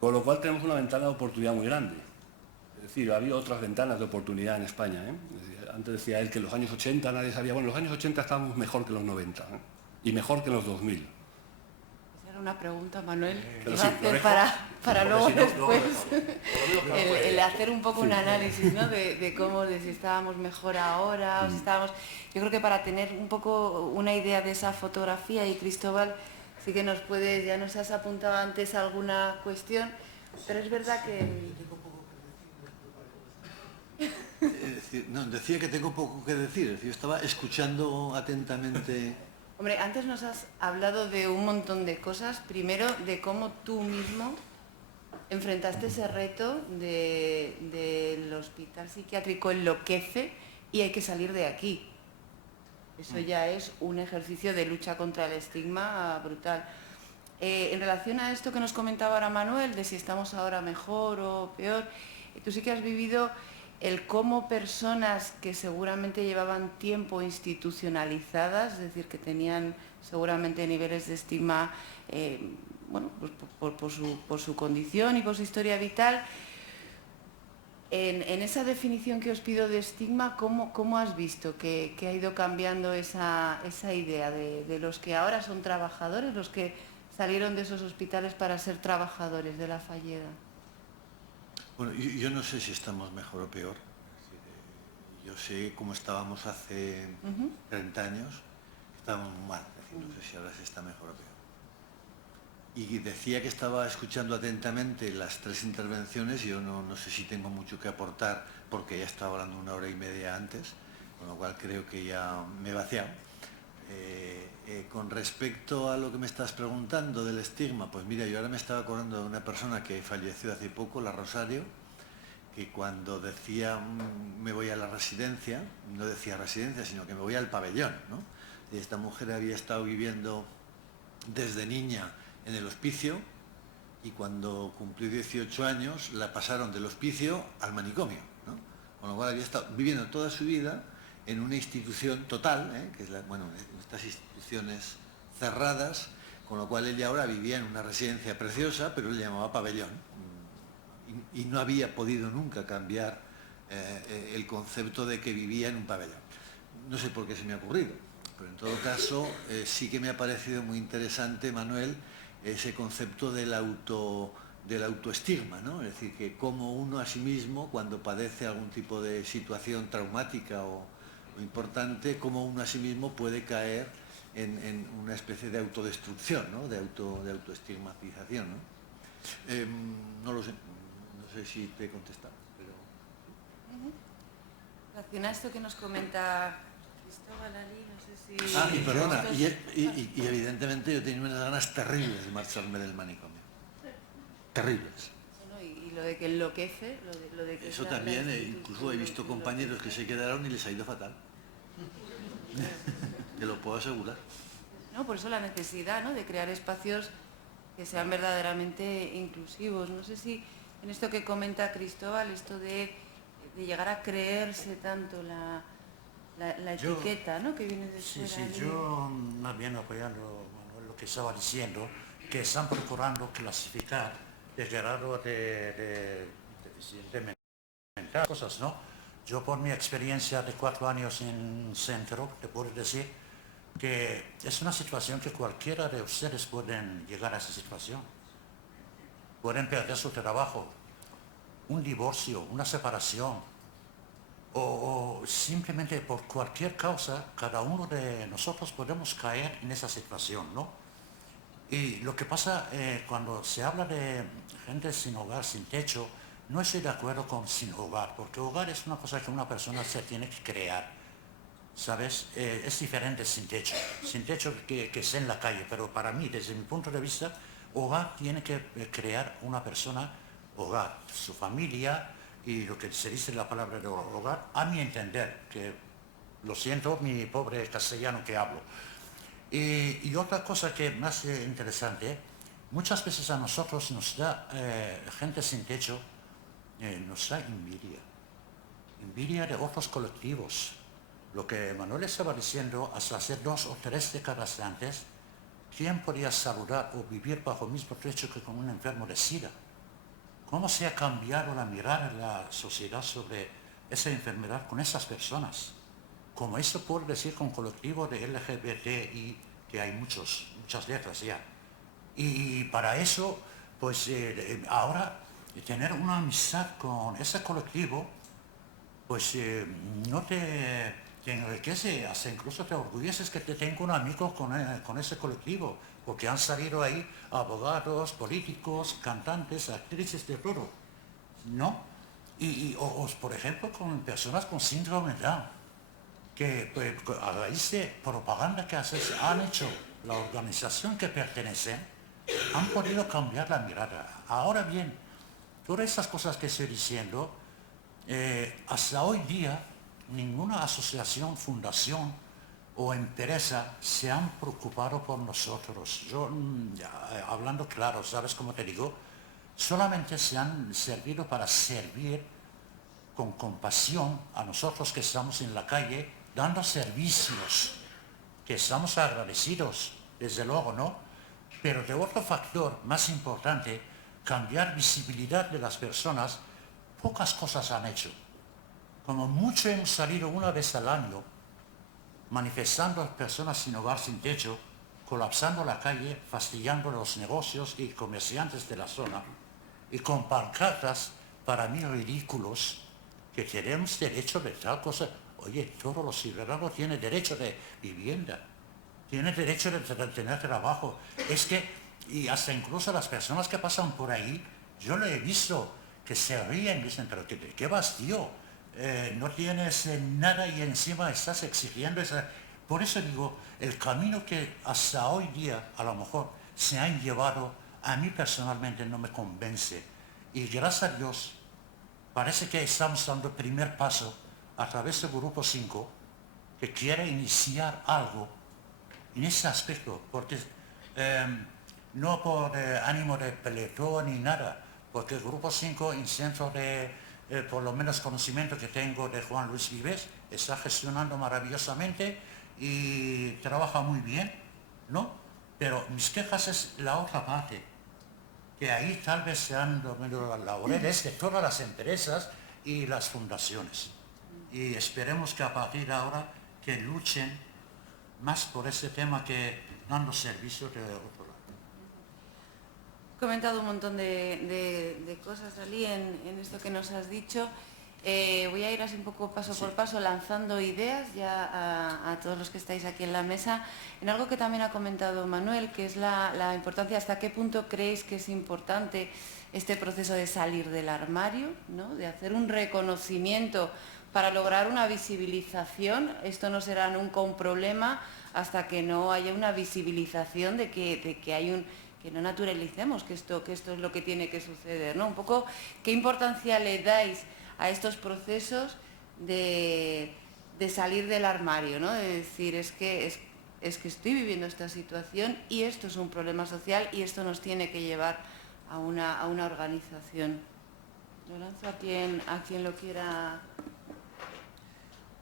Con lo cual tenemos una ventana de oportunidad muy grande. Es decir, ha habido otras ventanas de oportunidad en España, ¿eh? Antes decía él que en los años 80 nadie sabía, bueno, en los años 80 estábamos mejor que en los 90, ¿eh? Y mejor que en los 2000. Esa era una pregunta, Manuel, que Pero iba a sí, hacer para luego después el hacer un poco un análisis, ¿no? de cómo, de si estábamos mejor ahora, o si estábamos... Yo creo que para tener un poco una idea de esa fotografía, y Cristóbal, sí que nos puedes, ya nos has apuntado antes alguna cuestión, pero es verdad que... No, decía que tengo poco que decir, es decir, yo estaba escuchando atentamente. Hombre, antes nos has hablado de un montón de cosas. Primero, de cómo tú mismo enfrentaste ese reto del hospital psiquiátrico enloquece y hay que salir de aquí. Eso ya es un ejercicio de lucha contra el estigma brutal. En relación a esto que nos comentaba ahora Manuel, de si estamos ahora mejor o peor, tú sí que has vivido el cómo personas que seguramente llevaban tiempo institucionalizadas, es decir, que tenían seguramente niveles de estigma, bueno, pues por su condición y por su historia vital, en esa definición que os pido de estigma, ¿cómo has visto que ha ido cambiando esa idea de los que ahora son trabajadores, los que salieron de esos hospitales para ser trabajadores de la falleda? Bueno, yo no sé si estamos mejor o peor. Yo sé cómo estábamos hace 30 años, estábamos mal, es decir, no sé si ahora se está mejor o peor. Y decía que estaba escuchando atentamente las 3 intervenciones, y yo no sé si tengo mucho que aportar, porque ya estaba hablando 1 hora y media antes, con lo cual creo que ya me he vaciado. Con respecto a lo que me estás preguntando del estigma, pues mira, yo ahora me estaba acordando de una persona que falleció hace poco, la Rosario, que cuando decía me voy a la residencia, no decía residencia, sino que me voy al pabellón, ¿no? Y esta mujer había estado viviendo desde niña en el hospicio, y cuando cumplió 18 años la pasaron del hospicio al manicomio, ¿no? con lo cual había estado viviendo toda su vida en una institución total, que es estas instituciones cerradas, con lo cual ella ahora vivía en una residencia preciosa, pero él llamaba pabellón, y no había podido nunca cambiar el concepto de que vivía en un pabellón. No sé por qué se me ha ocurrido, pero en todo caso sí que me ha parecido muy interesante, Manuel, ese concepto del autoestigma, ¿no? Es decir, que como uno a sí mismo, cuando padece algún tipo de situación traumática o importante, como uno a sí mismo puede caer en una especie de autodestrucción, ¿no? de autoestigmatización, ¿no? No lo sé, no sé si te he contestado, pero... Relaciona esto que nos comenta Cristóbal Ali, no sé si... y perdona, y evidentemente yo tenía unas ganas terribles de marcharme del manicomio. Terribles. Bueno, y lo de que enloquece, lo de que eso también, incluso he visto compañeros que se quedaron y les ha ido fatal. Te lo puedo asegurar. No, por eso la necesidad, ¿no?, de crear espacios que sean verdaderamente inclusivos. No sé si en esto que comenta Cristóbal, esto de llegar a creerse tanto la etiqueta, ¿no?, que viene de fuera. Sí, yo más bien apoyando, Manuel, lo que estaba diciendo, que están procurando clasificar de grado de deficiente mental, cosas, ¿no? Yo por mi experiencia de 4 años en centro, te puedo decir que es una situación que cualquiera de ustedes pueden llegar a esa situación. Pueden perder su trabajo, un divorcio, una separación, o simplemente por cualquier causa, cada uno de nosotros podemos caer en esa situación, ¿no? Y lo que pasa cuando se habla de gente sin hogar, sin techo, no estoy de acuerdo con sin hogar, porque hogar es una cosa que una persona se tiene que crear, ¿sabes? Es diferente sin techo que esté en la calle, pero para mí, desde mi punto de vista, hogar tiene que crear una persona, hogar, su familia, y lo que se dice la palabra de hogar, a mi entender, que lo siento, mi pobre castellano que hablo. Y otra cosa que más interesante, muchas veces a nosotros nos da, gente sin techo, nos da envidia de otros colectivos. Lo que Manuel estaba diciendo, hasta hace 2 o 3 décadas antes, ¿quién podía saludar o vivir bajo el mismo techo que con un enfermo de SIDA? ¿Cómo se ha cambiado la mirada de la sociedad sobre esa enfermedad con esas personas? Como esto puedo decir con colectivo de LGBTI, que hay muchas letras ya. Y para eso, pues ahora tener una amistad con ese colectivo, pues no te enriquece, hasta incluso te orgulleces que te tengo un amigo con ese colectivo, porque han salido ahí abogados, políticos, cantantes, actrices, de todo, ¿no? O por ejemplo, con personas con síndrome de Down, que pues, a raíz de propaganda que han hecho la organización que pertenecen, han podido cambiar la mirada. Ahora bien, todas estas cosas que estoy diciendo, hasta hoy día, ninguna asociación, fundación o empresa se han preocupado por nosotros. Yo, hablando claro, ¿sabes cómo te digo? Solamente se han servido para servir con compasión a nosotros que estamos en la calle, dando servicios, que estamos agradecidos, desde luego, ¿no? Pero de otro factor más importante, cambiar visibilidad de las personas, pocas cosas han hecho. Como mucho hemos salido una vez al año, manifestando a personas sin hogar, sin techo, colapsando la calle, fastidiando los negocios y comerciantes de la zona, y con pancartas, para mí ridículos, que tenemos derecho de tal cosa. Oye, todos los ciudadanos tienen derecho de vivienda, tienen derecho de tener trabajo. Es que, y hasta incluso las personas que pasan por ahí, yo lo he visto, que se ríen, dicen, pero ¿qué vas, tío? No tienes nada y encima estás exigiendo esa... Por eso digo, el camino que hasta hoy día, a lo mejor, se han llevado, a mí personalmente no me convence. Y gracias a Dios, parece que estamos dando el primer paso a través del Grupo 5, que quiere iniciar algo en ese aspecto, porque no por ánimo de peletón ni nada, porque el Grupo 5 en centro de por lo menos conocimiento que tengo de Juan Luis Vives, está gestionando maravillosamente y trabaja muy bien, ¿no? Pero mis quejas es la otra parte, que ahí tal vez se han dormido las laureles de todas las empresas y las fundaciones. Y esperemos que a partir de ahora que luchen más por ese tema que dando servicio de otro lado. He comentado un montón de cosas, Dalí, en esto que nos has dicho. Voy a ir así un poco paso por paso lanzando ideas ya a todos los que estáis aquí en la mesa, en algo que también ha comentado Manuel, que es la importancia, hasta qué punto creéis que es importante este proceso de salir del armario, ¿no? De hacer un reconocimiento para lograr una visibilización. Esto no será nunca un problema hasta que no haya una visibilización de que hay un... que no naturalicemos que esto es lo que tiene que suceder, ¿no? Un poco, ¿qué importancia le dais a estos procesos de salir del armario, ¿no? De decir, es que estoy viviendo esta situación y esto es un problema social y esto nos tiene que llevar a una organización. Lo lanzo a quien lo quiera.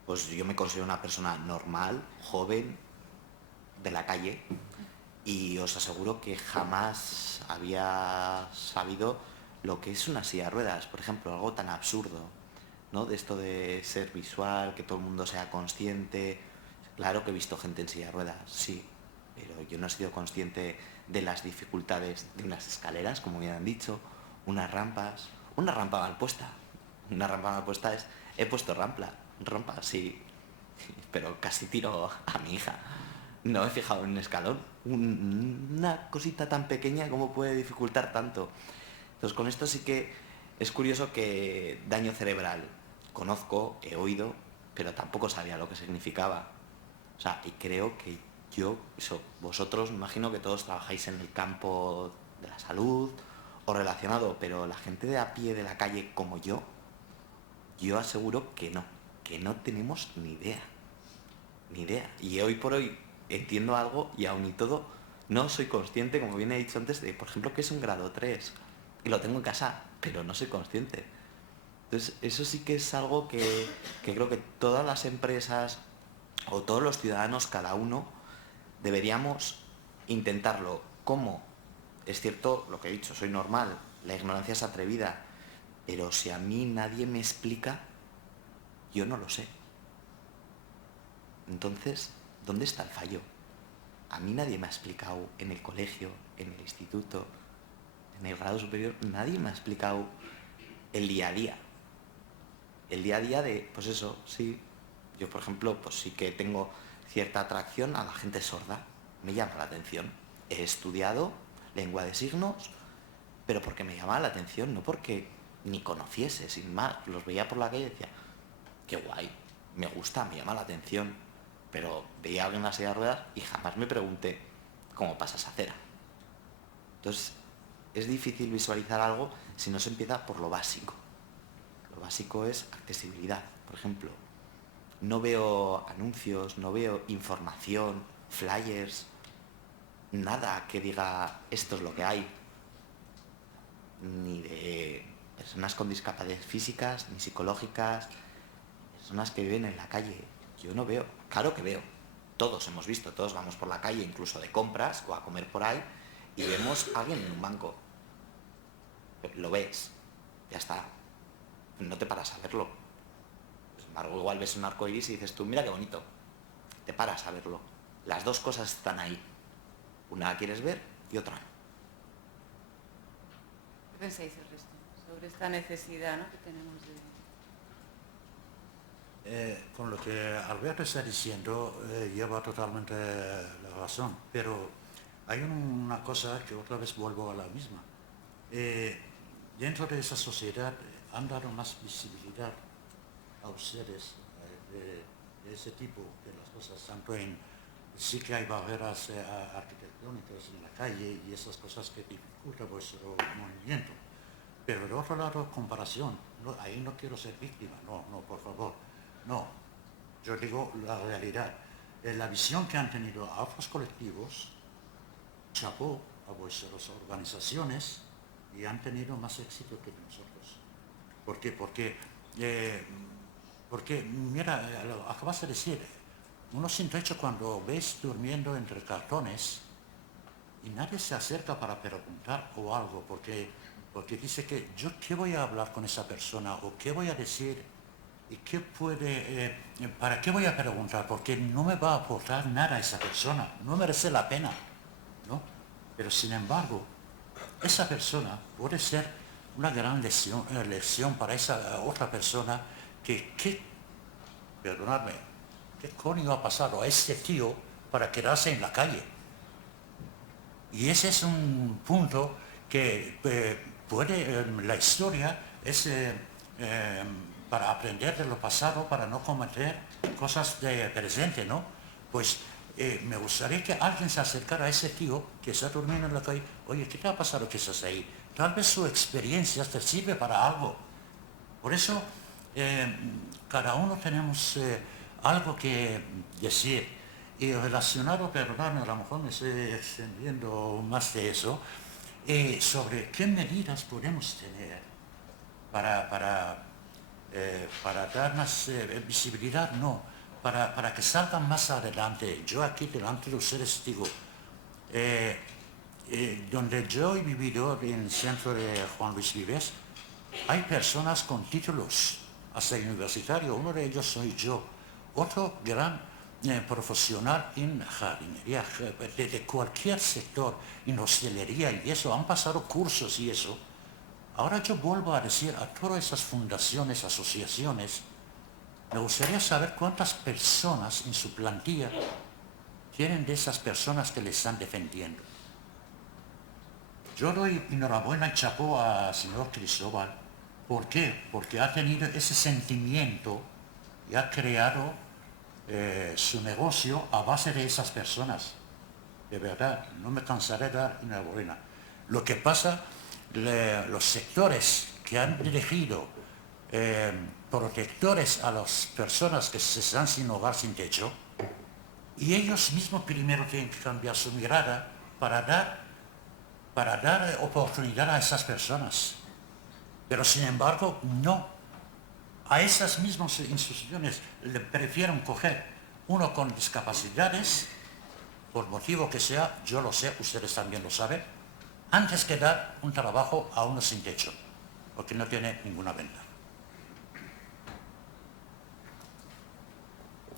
Pues yo me considero una persona normal, joven, de la calle, y os aseguro que jamás había sabido lo que es una silla de ruedas, por ejemplo, algo tan absurdo, ¿no? De esto de ser visual, que todo el mundo sea consciente. Claro que he visto gente en silla de ruedas, sí, pero yo no he sido consciente de las dificultades de unas escaleras, como bien han dicho, unas rampas, una rampa mal puesta. Una rampa mal puesta es, he puesto rampa, sí, pero casi tiro a mi hija. No me he fijado en un escalón. Una cosita tan pequeña, ¿cómo puede dificultar tanto? Entonces, con esto sí que es curioso que daño cerebral conozco, he oído, pero tampoco sabía lo que significaba. O sea, y creo que vosotros, me imagino que todos trabajáis en el campo de la salud o relacionado, pero la gente de a pie de la calle como yo aseguro que no tenemos ni idea. Ni idea. Y hoy por hoy entiendo algo y aún y todo no soy consciente, como bien he dicho antes, de, por ejemplo, que es un grado 3 y lo tengo en casa, pero no soy consciente. Entonces, eso sí que es algo que creo que todas las empresas o todos los ciudadanos, cada uno, deberíamos intentarlo. ¿Cómo? Es cierto lo que he dicho, soy normal, la ignorancia es atrevida, pero si a mí nadie me explica, yo no lo sé. Entonces, ¿dónde está el fallo? A mí nadie me ha explicado en el colegio, en el instituto, en el grado superior, nadie me ha explicado el día a día. El día a día de, pues eso, sí. Yo, por ejemplo, pues sí que tengo cierta atracción a la gente sorda. Me llama la atención. He estudiado lengua de signos, pero porque me llamaba la atención, no porque ni conociese, sin más. Los veía por la calle y decía, qué guay, me gusta, me llama la atención. Pero veía a alguien en la silla de ruedas y jamás me pregunté cómo pasa esa acera. Entonces, es difícil visualizar algo si no se empieza por lo básico. Lo básico es accesibilidad. Por ejemplo, no veo anuncios, no veo información, flyers, nada que diga esto es lo que hay. Ni de personas con discapacidades físicas, ni psicológicas, personas que viven en la calle. Yo no veo, claro que veo. Todos hemos visto, todos vamos por la calle, incluso de compras o a comer por ahí, y vemos a alguien en un banco. Lo ves, ya está. No te paras a verlo. Sin embargo, igual ves un arco iris y dices tú, mira qué bonito. Te paras a verlo. Las dos cosas están ahí. Una la quieres ver y otra no. ¿Qué pensáis el resto sobre esta necesidad, ¿no?, que tenemos de...? Con lo que Alberto está diciendo, lleva totalmente la razón, pero hay una cosa que otra vez vuelvo a la misma. Dentro de esa sociedad han dado más visibilidad a ustedes de ese tipo de las cosas, tanto en, sí que hay barreras arquitectónicas en la calle y esas cosas que dificultan vuestro movimiento, pero de otro lado, comparación, no, ahí no quiero ser víctima, no, por favor. No, yo digo la realidad. La visión que han tenido a otros colectivos, chapó a vuestras organizaciones y han tenido más éxito que nosotros. ¿Por qué? Porque mira, lo acabas de decir, uno siente hecho cuando ves durmiendo entre cartones y nadie se acerca para preguntar o algo, porque dice que yo qué voy a hablar con esa persona o qué voy a decir y qué puede, para qué voy a preguntar, porque no me va a aportar nada a esa persona, no merece la pena, ¿no? Pero sin embargo, esa persona puede ser una gran lección para esa otra persona perdonadme, ¿qué coño ha pasado a este tío para quedarse en la calle? Y ese es un punto que la historia es para aprender de lo pasado, para no cometer cosas de presente, ¿no? Pues me gustaría que alguien se acercara a ese tío que está durmiendo en la calle. Oye, ¿qué te ha pasado que estás ahí? Tal vez su experiencia te sirve para algo. Por eso, cada uno tenemos algo que decir. Y relacionado, perdón, a lo mejor me estoy extendiendo más de eso, sobre qué medidas podemos tener para dar más visibilidad, no, para que salgan más adelante. Yo aquí delante de ustedes digo, donde yo he vivido en el centro de Juan Luis Vives, hay personas con títulos hasta universitario, uno de ellos soy yo, otro gran profesional en jardinería, de cualquier sector, en hostelería y eso, han pasado cursos y eso. Ahora yo vuelvo a decir a todas esas fundaciones, asociaciones, me gustaría saber cuántas personas en su plantilla tienen de esas personas que les están defendiendo. Yo doy enhorabuena y chapó al señor Cristóbal. ¿Por qué? Porque ha tenido ese sentimiento y ha creado su negocio a base de esas personas. De verdad, no me cansaré de dar enhorabuena. Lo que pasa, los sectores que han dirigido protectores a las personas que se están sin hogar, sin techo, y ellos mismos primero tienen que cambiar su mirada para dar oportunidad a esas personas. Pero sin embargo, no. A esas mismas instituciones le prefieren coger uno con discapacidades, por motivo que sea, yo lo sé, ustedes también lo saben, antes que dar un trabajo a uno sin techo, porque no tiene ninguna venta.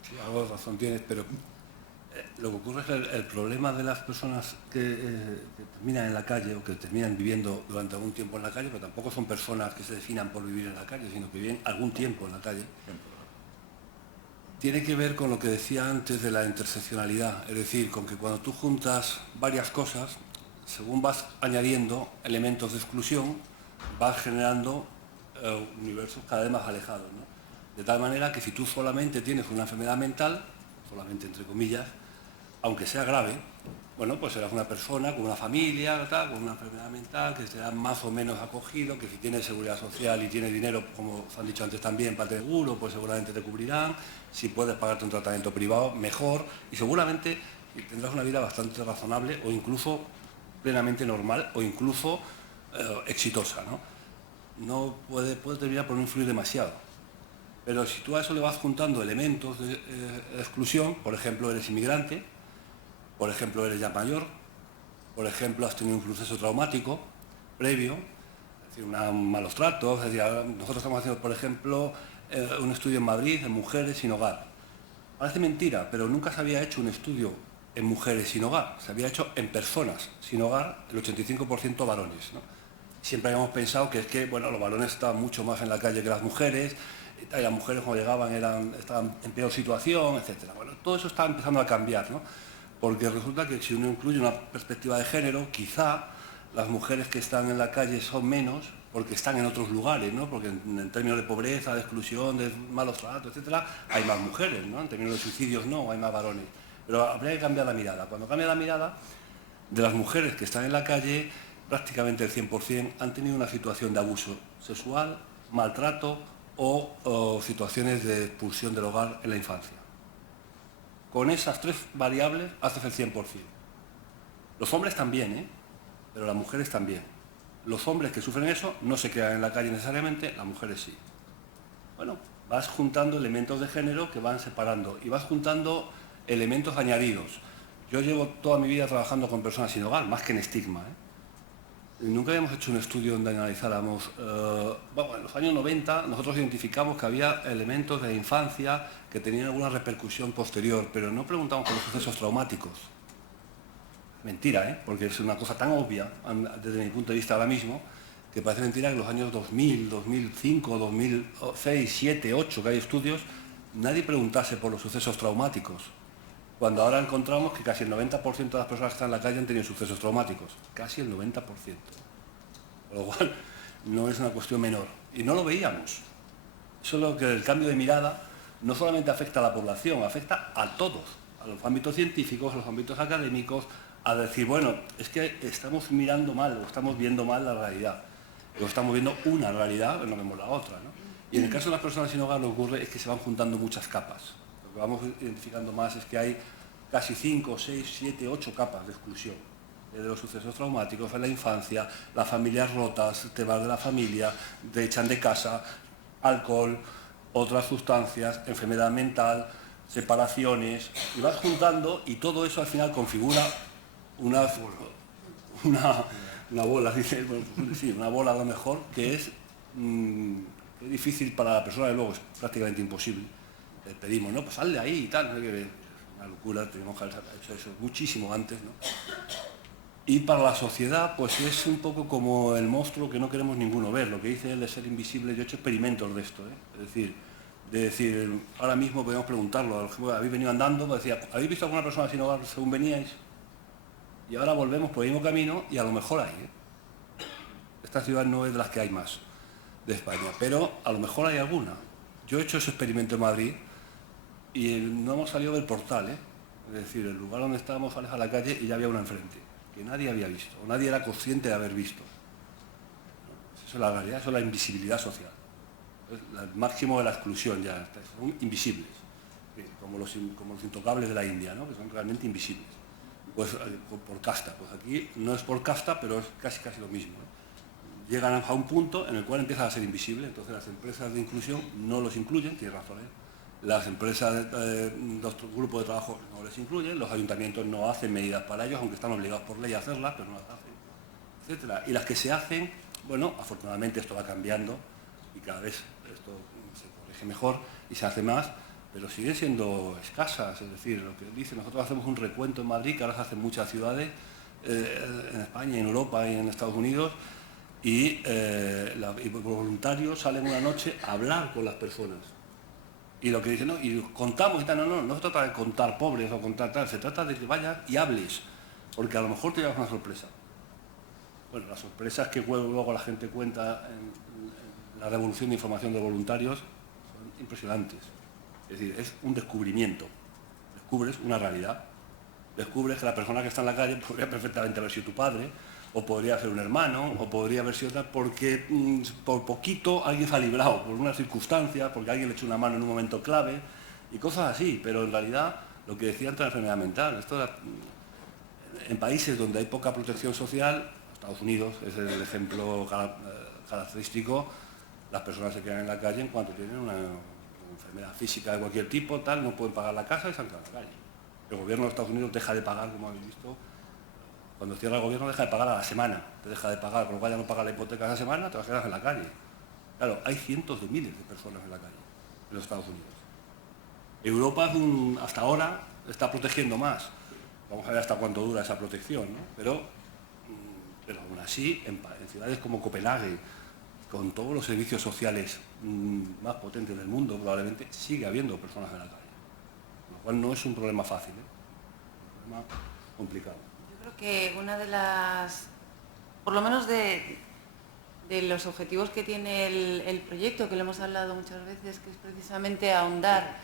Sí, algo de razón tienes, pero lo que ocurre es que el problema de las personas que terminan en la calle o que terminan viviendo durante algún tiempo en la calle, pero tampoco son personas que se definan por vivir en la calle, sino que viven algún tiempo en la calle, tiene que ver con lo que decía antes de la interseccionalidad, es decir, con que cuando tú juntas varias cosas, según vas añadiendo elementos de exclusión, vas generando universos cada vez más alejados, ¿no? De tal manera que si tú solamente tienes una enfermedad mental, solamente entre comillas, aunque sea grave, bueno, pues serás una persona con una familia, tal, con una enfermedad mental, que será más o menos acogido, que si tienes seguridad social y tienes dinero, como os han dicho antes también, para el seguro, pues seguramente te cubrirán. Si puedes pagarte un tratamiento privado, mejor. Y seguramente tendrás una vida bastante razonable o incluso plenamente normal o incluso exitosa, ¿no? No puede terminar por no influir demasiado. Pero si tú a eso le vas juntando elementos de exclusión, por ejemplo, eres inmigrante, por ejemplo, eres ya mayor, por ejemplo, has tenido un proceso traumático previo, es decir, malos tratos, es decir, nosotros estamos haciendo, por ejemplo, un estudio en Madrid en mujeres sin hogar. Parece mentira, pero nunca se había hecho un estudio en mujeres sin hogar, se había hecho en personas sin hogar, el 85% varones, ¿no? Siempre habíamos pensado que es que, bueno, los varones estaban mucho más en la calle que las mujeres, y las mujeres cuando llegaban estaban en peor situación, etc. Bueno, todo eso está empezando a cambiar, ¿no? Porque resulta que si uno incluye una perspectiva de género, quizá las mujeres que están en la calle son menos porque están en otros lugares, ¿no? Porque en términos de pobreza, de exclusión, de malos tratos, etc., hay más mujeres, ¿no? En términos de suicidios no, hay más varones. Pero habría que cambiar la mirada. Cuando cambia la mirada, de las mujeres que están en la calle, prácticamente el 100% han tenido una situación de abuso sexual, maltrato o situaciones de expulsión del hogar en la infancia. Con esas tres variables haces el 100%. Los hombres también, pero las mujeres también. Los hombres que sufren eso no se quedan en la calle necesariamente, las mujeres sí. Bueno, vas juntando elementos de género que van separando y vas juntando elementos añadidos. Yo llevo toda mi vida trabajando con personas sin hogar, más que en estigma, Nunca habíamos hecho un estudio donde analizáramos... en los años 90 nosotros identificamos que había elementos de infancia que tenían alguna repercusión posterior, pero no preguntamos por los sucesos traumáticos. Mentira, porque es una cosa tan obvia, desde mi punto de vista ahora mismo, que parece mentira que en los años 2000, 2005, 2006, 2007, 2008, que hay estudios, nadie preguntase por los sucesos traumáticos. Cuando ahora encontramos que casi el 90% de las personas que están en la calle han tenido sucesos traumáticos. Casi el 90%. Con lo cual, no es una cuestión menor. Y no lo veíamos. Solo que el cambio de mirada no solamente afecta a la población, afecta a todos. A los ámbitos científicos, a los ámbitos académicos, a decir, bueno, es que estamos mirando mal, o estamos viendo mal la realidad. O estamos viendo una realidad, no vemos la otra, ¿no? Y en el caso de las personas sin hogar lo que ocurre es que se van juntando muchas capas. Lo que vamos identificando más es que hay casi 5, 6, 7, 8 capas de exclusión. De los sucesos traumáticos en la infancia, las familias rotas, te vas de la familia, te echan de casa, alcohol, otras sustancias, enfermedad mental, separaciones, y vas juntando y todo eso al final configura una bola, sí, una bola a lo mejor, que es difícil para la persona, y luego es prácticamente imposible. Le pedimos, no, pues sal de ahí y tal, no hay que ver, una locura, tenemos que haber hecho eso muchísimo antes, ¿no? Y para la sociedad, pues es un poco como el monstruo que no queremos ninguno ver. Lo que dice él de ser invisible, yo he hecho experimentos de esto, Es decir, ahora mismo podemos preguntarlo, habéis venido andando, decía, ¿habéis visto alguna persona sin hogar según veníais? Y ahora volvemos por el mismo camino y a lo mejor hay, Esta ciudad no es de las que hay más de España, pero a lo mejor hay alguna. Yo he hecho ese experimento en Madrid y no hemos salido del portal, Es decir, el lugar donde estábamos, sales a la calle y ya había una enfrente, que nadie había visto, o nadie era consciente de haber visto. Eso es la realidad, eso es la invisibilidad social. Es el máximo de la exclusión ya, son invisibles, como los intocables de la India, que son realmente invisibles. Pues por casta, pues aquí no es por casta, pero es casi lo mismo. Llegan a un punto en el cual empiezan a ser invisibles, entonces las empresas de inclusión no los incluyen, tiene razón, Las empresas, los grupos de trabajo no les incluyen, los ayuntamientos no hacen medidas para ellos, aunque están obligados por ley a hacerlas, pero no las hacen, etc. Y las que se hacen, bueno, afortunadamente esto va cambiando y cada vez esto se corrige mejor y se hace más, pero siguen siendo escasas. Es decir, lo que dice, nosotros hacemos un recuento en Madrid, que ahora se hace en muchas ciudades, en España, en Europa y en Estados Unidos, y voluntarios salen una noche a hablar con las personas. Y lo que dicen, no, y contamos y tal, no se trata de contar pobres o contar tal, se trata de que vayas y hables, porque a lo mejor te llevas una sorpresa. Bueno, las sorpresas que luego la gente cuenta en la revolución de información de voluntarios son impresionantes. Es decir, es un descubrimiento. Descubres una realidad. Descubres que la persona que está en la calle podría perfectamente haber sido tu padre, o podría ser un hermano, o podría haber sido tal, porque por poquito alguien se ha librado, por una circunstancia, porque alguien le echó una mano en un momento clave, y cosas así. Pero en realidad, lo que decía antes de la enfermedad mental, en países donde hay poca protección social, Estados Unidos es el ejemplo característico, las personas se quedan en la calle en cuanto tienen una enfermedad física de cualquier tipo, tal, no pueden pagar la casa y se han quedado en la calle. El gobierno de Estados Unidos deja de pagar, como habéis visto, cuando cierra el gobierno deja de pagar a la semana, te deja de pagar, por lo cual ya no pagas la hipoteca esa semana, te vas a quedar en la calle. Claro, hay cientos de miles de personas en la calle, en los Estados Unidos. Europa hasta ahora está protegiendo más. Vamos a ver hasta cuánto dura esa protección, ¿no? Pero aún así, en ciudades como Copenhague, con todos los servicios sociales más potentes del mundo, probablemente sigue habiendo personas en la calle. Lo cual no es un problema fácil, es un problema complicado. Yo creo que una de las, por lo menos de los objetivos que tiene el proyecto, que lo hemos hablado muchas veces, que es precisamente ahondar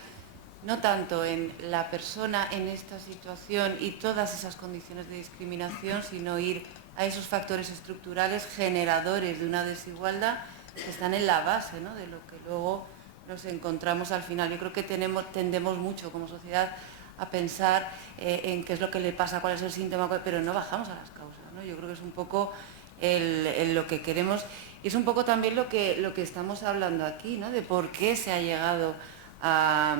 no tanto en la persona en esta situación y todas esas condiciones de discriminación, sino ir a esos factores estructurales generadores de una desigualdad que están en la base, ¿no?, de lo que luego nos encontramos al final. Yo creo que tendemos mucho como sociedad a pensar en qué es lo que le pasa, cuál es el síntoma, pero no bajamos a las causas, ¿no? Yo creo que es un poco lo que queremos. Y es un poco también lo que estamos hablando aquí, ¿no? De por qué se ha llegado a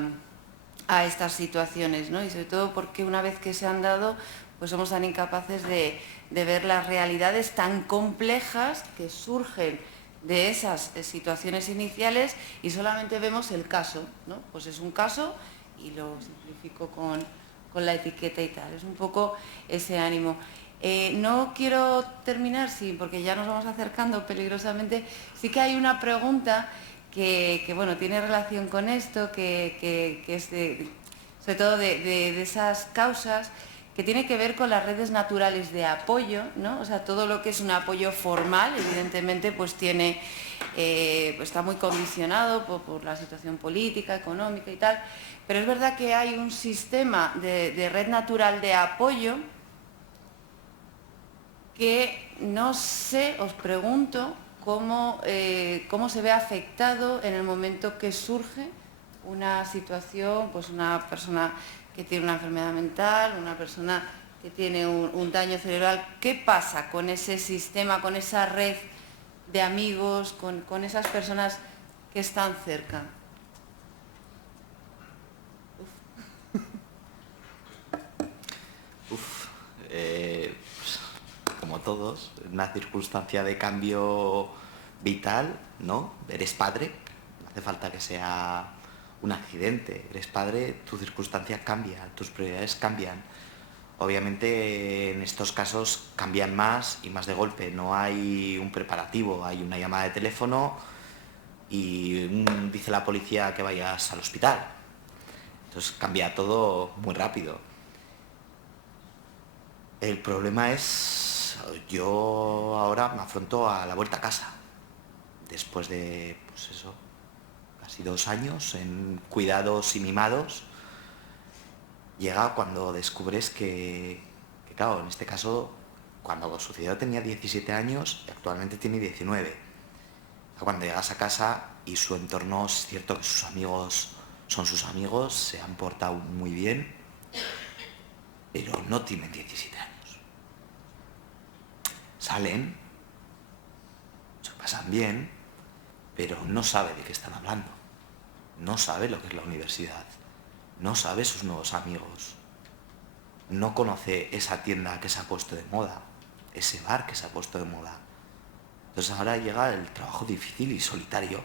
estas situaciones, ¿no? Y sobre todo porque una vez que se han dado, pues somos tan incapaces de ver las realidades tan complejas que surgen de esas situaciones iniciales y solamente vemos el caso, ¿no? Pues es un caso y lo simplifico con la etiqueta y tal. Es un poco ese ánimo. No quiero terminar, sí, porque ya nos vamos acercando peligrosamente. Sí que hay una pregunta que bueno, tiene relación con esto, que es sobre todo de esas causas, que tiene que ver con las redes naturales de apoyo, ¿no? O sea, todo lo que es un apoyo formal, evidentemente, pues tiene, pues está muy condicionado por la situación política, económica y tal, pero es verdad que hay un sistema de red natural de apoyo que no sé, os pregunto, cómo se ve afectado en el momento que surge una situación, pues una persona que tiene una enfermedad mental, una persona que tiene un daño cerebral. ¿Qué pasa con ese sistema, con esa red de amigos, con esas personas que están cerca? Pues, como todos, una circunstancia de cambio vital, ¿no? Eres padre, no hace falta que sea un accidente, eres padre, tu circunstancia cambia, tus prioridades cambian. Obviamente en estos casos cambian más y más de golpe, no hay un preparativo, hay una llamada de teléfono y dice la policía que vayas al hospital. Entonces cambia todo muy rápido. El problema es, yo ahora me afronto a la vuelta a casa, después de, pues eso, casi 2 años en cuidados y mimados. Llega cuando descubres que claro, en este caso, cuando sucedió tenía 17 años y actualmente tiene 19. Cuando llegas a casa y su entorno, es cierto que sus amigos son sus amigos, se han portado muy bien, pero no tienen 17 años. Salen, se pasan bien, pero no sabe de qué están hablando. No sabe lo que es la universidad. No sabe sus nuevos amigos. No conoce esa tienda que se ha puesto de moda, ese bar que se ha puesto de moda. Entonces ahora llega el trabajo difícil y solitario,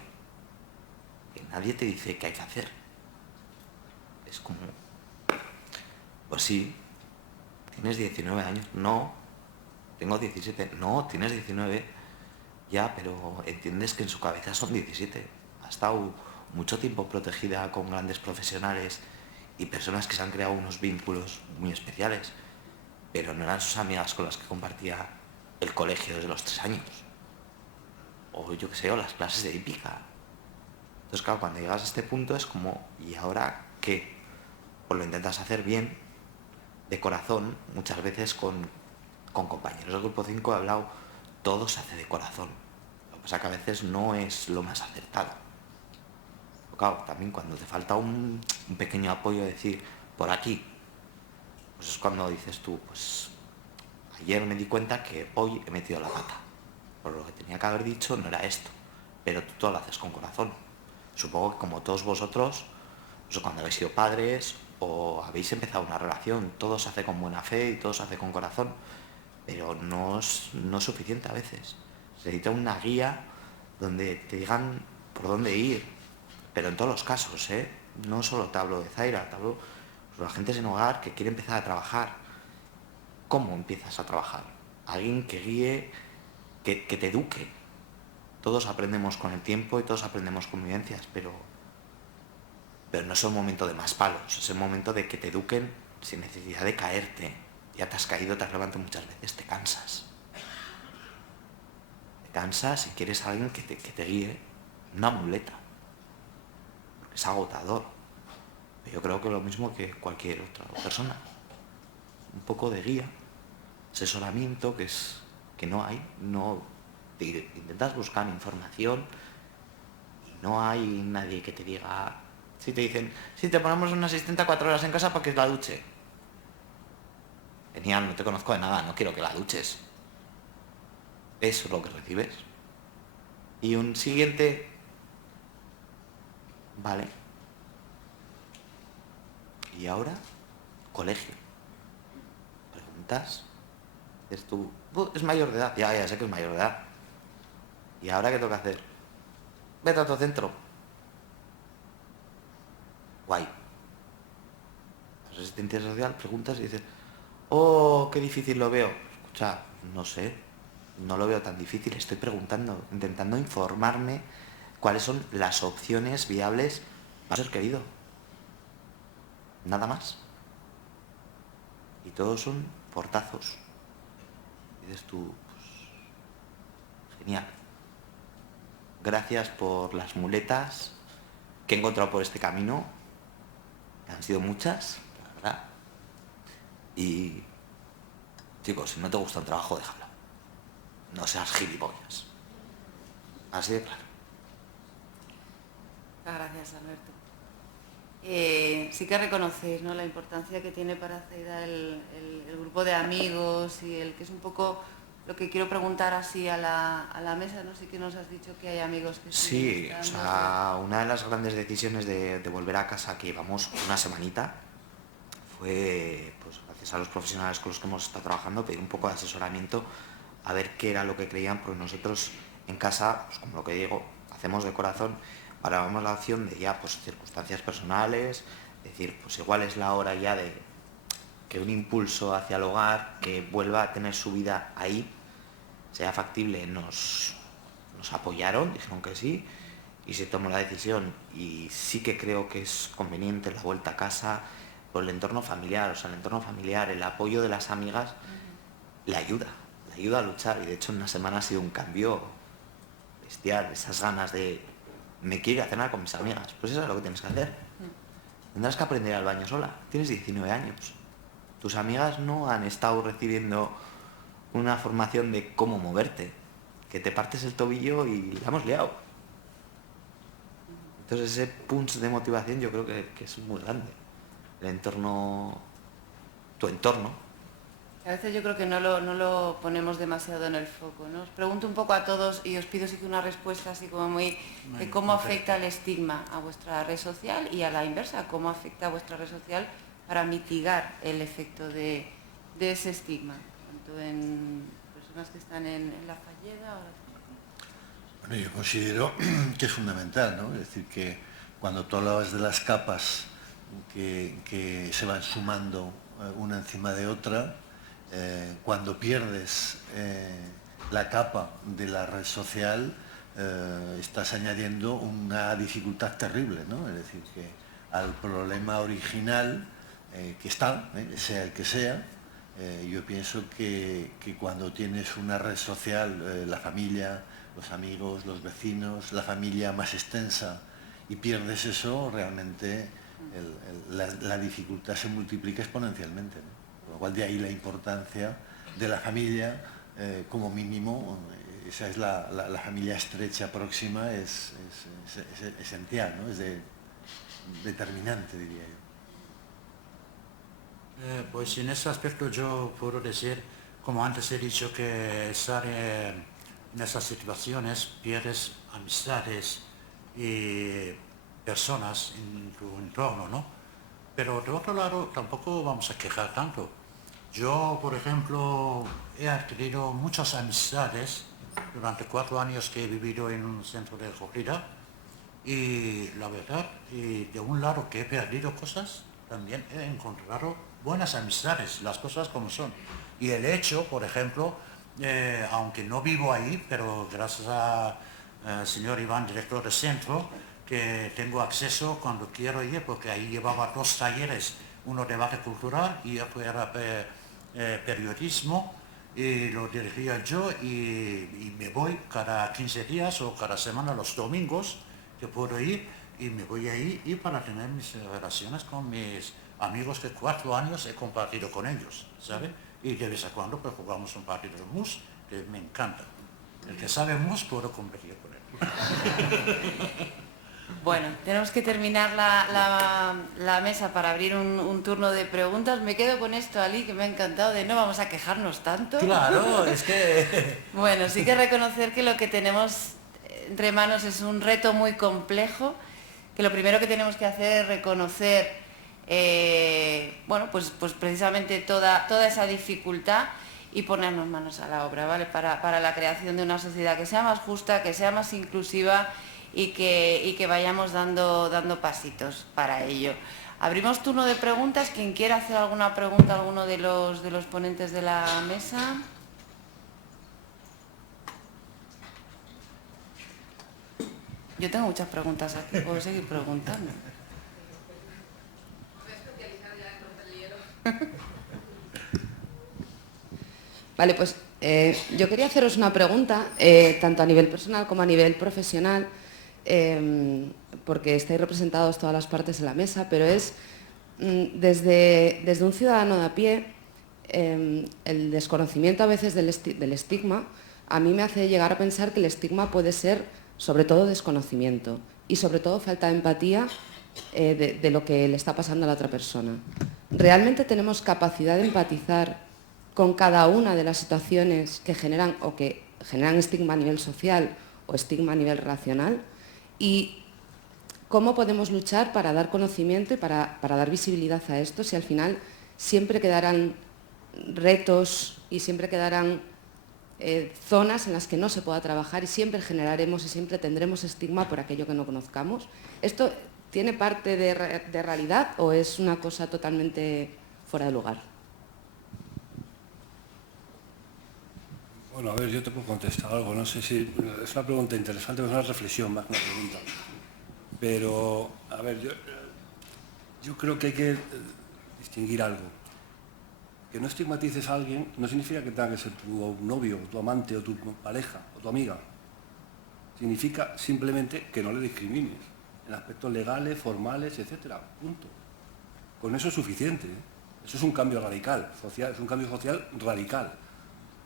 que nadie te dice qué hay que hacer. Es como, pues sí, tienes 19 años. No, tengo 17. No, tienes 19. Ya, pero entiendes que en su cabeza son 17. Ha estado mucho tiempo protegida con grandes profesionales y personas que se han creado unos vínculos muy especiales, pero no eran sus amigas con las que compartía el colegio desde los 3 años. O yo qué sé, o las clases de hípica. Entonces, claro, cuando llegas a este punto es como, ¿y ahora qué? Pues lo intentas hacer bien, de corazón. Muchas veces con compañeros del Grupo 5 he hablado, todo se hace de corazón. Lo que pasa que a veces no es lo más acertado. Pero claro, también cuando te falta un pequeño apoyo, decir, por aquí, pues es cuando dices tú, pues ayer me di cuenta que hoy he metido la pata. Por lo que tenía que haber dicho no era esto, pero tú todo lo haces con corazón. Supongo que como todos vosotros, pues cuando habéis sido padres o habéis empezado una relación, todo se hace con buena fe y todo se hace con corazón, pero no es suficiente a veces. Se necesita una guía donde te digan por dónde ir, pero en todos los casos, ¿eh? No solo te hablo de Zaira, te hablo de la gente sin hogar que quiere empezar a trabajar. ¿Cómo empiezas a trabajar? Alguien que guíe, que te eduque. Todos aprendemos con el tiempo y todos aprendemos con vivencias, pero no es el momento de más palos, es el momento de que te eduquen sin necesidad de caerte. Ya te has caído, te has levantado muchas veces, te cansas. Te cansas y quieres a alguien que te guíe, una muleta. Porque es agotador. Yo creo que lo mismo que cualquier otra persona. Un poco de guía, asesoramiento, que no hay. No, intentas buscar información y no hay nadie que te diga. Si te dicen, si te ponemos una asistente a 4 horas en casa para que la duche. Genial, no te conozco de nada, no quiero que la duches. eso es lo que recibes. Y un siguiente, vale. Y ahora, colegio. Preguntas. Dices tú, es mayor de edad. Ya sé que es mayor de edad. ¿Y ahora qué tengo que hacer? Vete a otro centro. Guay. Pues asistencia social, preguntas y dices, oh, qué difícil lo veo. Escucha, no sé, no lo veo tan difícil, estoy preguntando, intentando informarme cuáles son las opciones viables para ser querido. Nada más. Y todos son portazos. Y dices tú, pues, genial. Gracias por las muletas que he encontrado por este camino. Han sido muchas, la verdad. Y, chicos, si no te gusta el trabajo, déjalo. No seas gilipollas. Así de claro. Gracias, Alberto. Sí que reconocéis, ¿no?, la importancia que tiene para Zaida el grupo de amigos y el que es un poco lo que quiero preguntar así a la mesa, ¿no? Sí que nos has dicho que hay amigos que sí, o sea, una de las grandes decisiones de volver a casa, que llevamos una semanita, fue, pues gracias a los profesionales con los que hemos estado trabajando, pedir un poco de asesoramiento a ver qué era lo que creían, porque nosotros en casa, pues como lo que digo, hacemos de corazón, valoramos la opción de ya, pues circunstancias personales, decir, pues igual es la hora ya de que un impulso hacia el hogar, que vuelva a tener su vida ahí, sea factible. Nos apoyaron, dijeron que sí, y se tomó la decisión. Y sí que creo que es conveniente la vuelta a casa por el entorno familiar, o sea, el entorno familiar, el apoyo de las amigas, la ayuda a luchar. Y de hecho en una semana ha sido un cambio bestial, esas ganas de me quiero ir a cenar con mis amigas, pues eso es lo que tienes que hacer. Tendrás que aprender al baño sola, tienes 19 años. Tus amigas no han estado recibiendo una formación de cómo moverte, que te partes el tobillo y la hemos liado. Entonces ese punch de motivación yo creo que es muy grande. El entorno, tu entorno. A veces yo creo que no lo ponemos demasiado en el foco, ¿no? Os pregunto un poco a todos y os pido sí que una respuesta así como muy de cómo afecta el estigma a vuestra red social y a la inversa, cómo afecta a vuestra red social para mitigar el efecto de ese estigma, tanto en personas que están en la falleda o... Bueno, yo considero que es fundamental, ¿no? Es decir, que cuando tú hablabas de las capas que se van sumando una encima de otra, cuando pierdes la capa de la red social, estás añadiendo una dificultad terrible, ¿no? Es decir, que al problema original que está, sea el que sea, yo pienso que cuando tienes una red social, la familia, los amigos, los vecinos, la familia más extensa, y pierdes eso, realmente la dificultad se multiplica exponencialmente, ¿no? Con lo cual de ahí la importancia de la familia, como mínimo, esa es la familia estrecha, próxima, es esencial, ¿no? Es determinante, diría yo. Pues en ese aspecto yo puedo decir, como antes he dicho, que estar en esas situaciones pierdes amistades y personas en tu entorno, ¿no? Pero de otro lado tampoco vamos a quejar tanto. Yo, por ejemplo, he adquirido muchas amistades durante 4 años que he vivido en un centro de acogida, y la verdad, y de un lado que he perdido cosas, también he encontrado buenas amistades, las cosas como son. Y el hecho, por ejemplo, aunque no vivo ahí, pero gracias al señor Iván, director del centro, que tengo acceso cuando quiero ir, porque ahí llevaba 2 talleres, uno debate cultural y otro era periodismo, y lo dirigía yo, y me voy cada 15 días o cada semana, los domingos, que puedo ir, y me voy ahí y para tener mis relaciones con mis amigos que 4 años he compartido con ellos, ¿sabe? Y de vez en cuando pues jugamos un partido de mus, que me encanta. El que sabe mus puedo competir con él. Bueno, tenemos que terminar la mesa para abrir un turno de preguntas. Me quedo con esto, Ali, que me ha encantado, de no vamos a quejarnos tanto. Claro, es que... Bueno, sí que reconocer que lo que tenemos entre manos es un reto muy complejo, que lo primero que tenemos que hacer es reconocer, bueno, pues precisamente toda esa dificultad y ponernos manos a la obra, ¿vale? Para la creación de una sociedad que sea más justa, que sea más inclusiva y que vayamos dando pasitos para ello. Abrimos turno de preguntas. Quien quiera hacer alguna pregunta a alguno de los ponentes de la mesa. Yo tengo muchas preguntas aquí, puedo seguir preguntando. Vale, pues yo quería haceros una pregunta, tanto a nivel personal como a nivel profesional, porque estáis representados todas las partes en la mesa, pero es desde un ciudadano de a pie, el desconocimiento a veces del estigma, a mí me hace llegar a pensar que el estigma puede ser sobre todo desconocimiento y sobre todo falta de empatía de lo que le está pasando a la otra persona. ¿Realmente tenemos capacidad de empatizar con cada una de las situaciones que generan estigma a nivel social o estigma a nivel relacional? ¿Y cómo podemos luchar para dar conocimiento y para dar visibilidad a esto si al final siempre quedarán retos y siempre quedarán zonas en las que no se pueda trabajar y siempre generaremos y siempre tendremos estigma por aquello que no conozcamos? ¿Esto tiene parte de realidad o es una cosa totalmente fuera de lugar? Bueno, a ver, yo te puedo contestar algo, no sé si... Es una pregunta interesante, es una reflexión más que una pregunta. Pero, a ver, yo creo que hay que distinguir algo. Que no estigmatices a alguien no significa que tenga que ser tu novio, tu amante, o tu pareja, o tu amiga. Significa simplemente que no le discrimines en aspectos legales, formales, etcétera. Punto. Con eso es suficiente, ¿eh? Eso es un cambio radical, social, es un cambio social radical.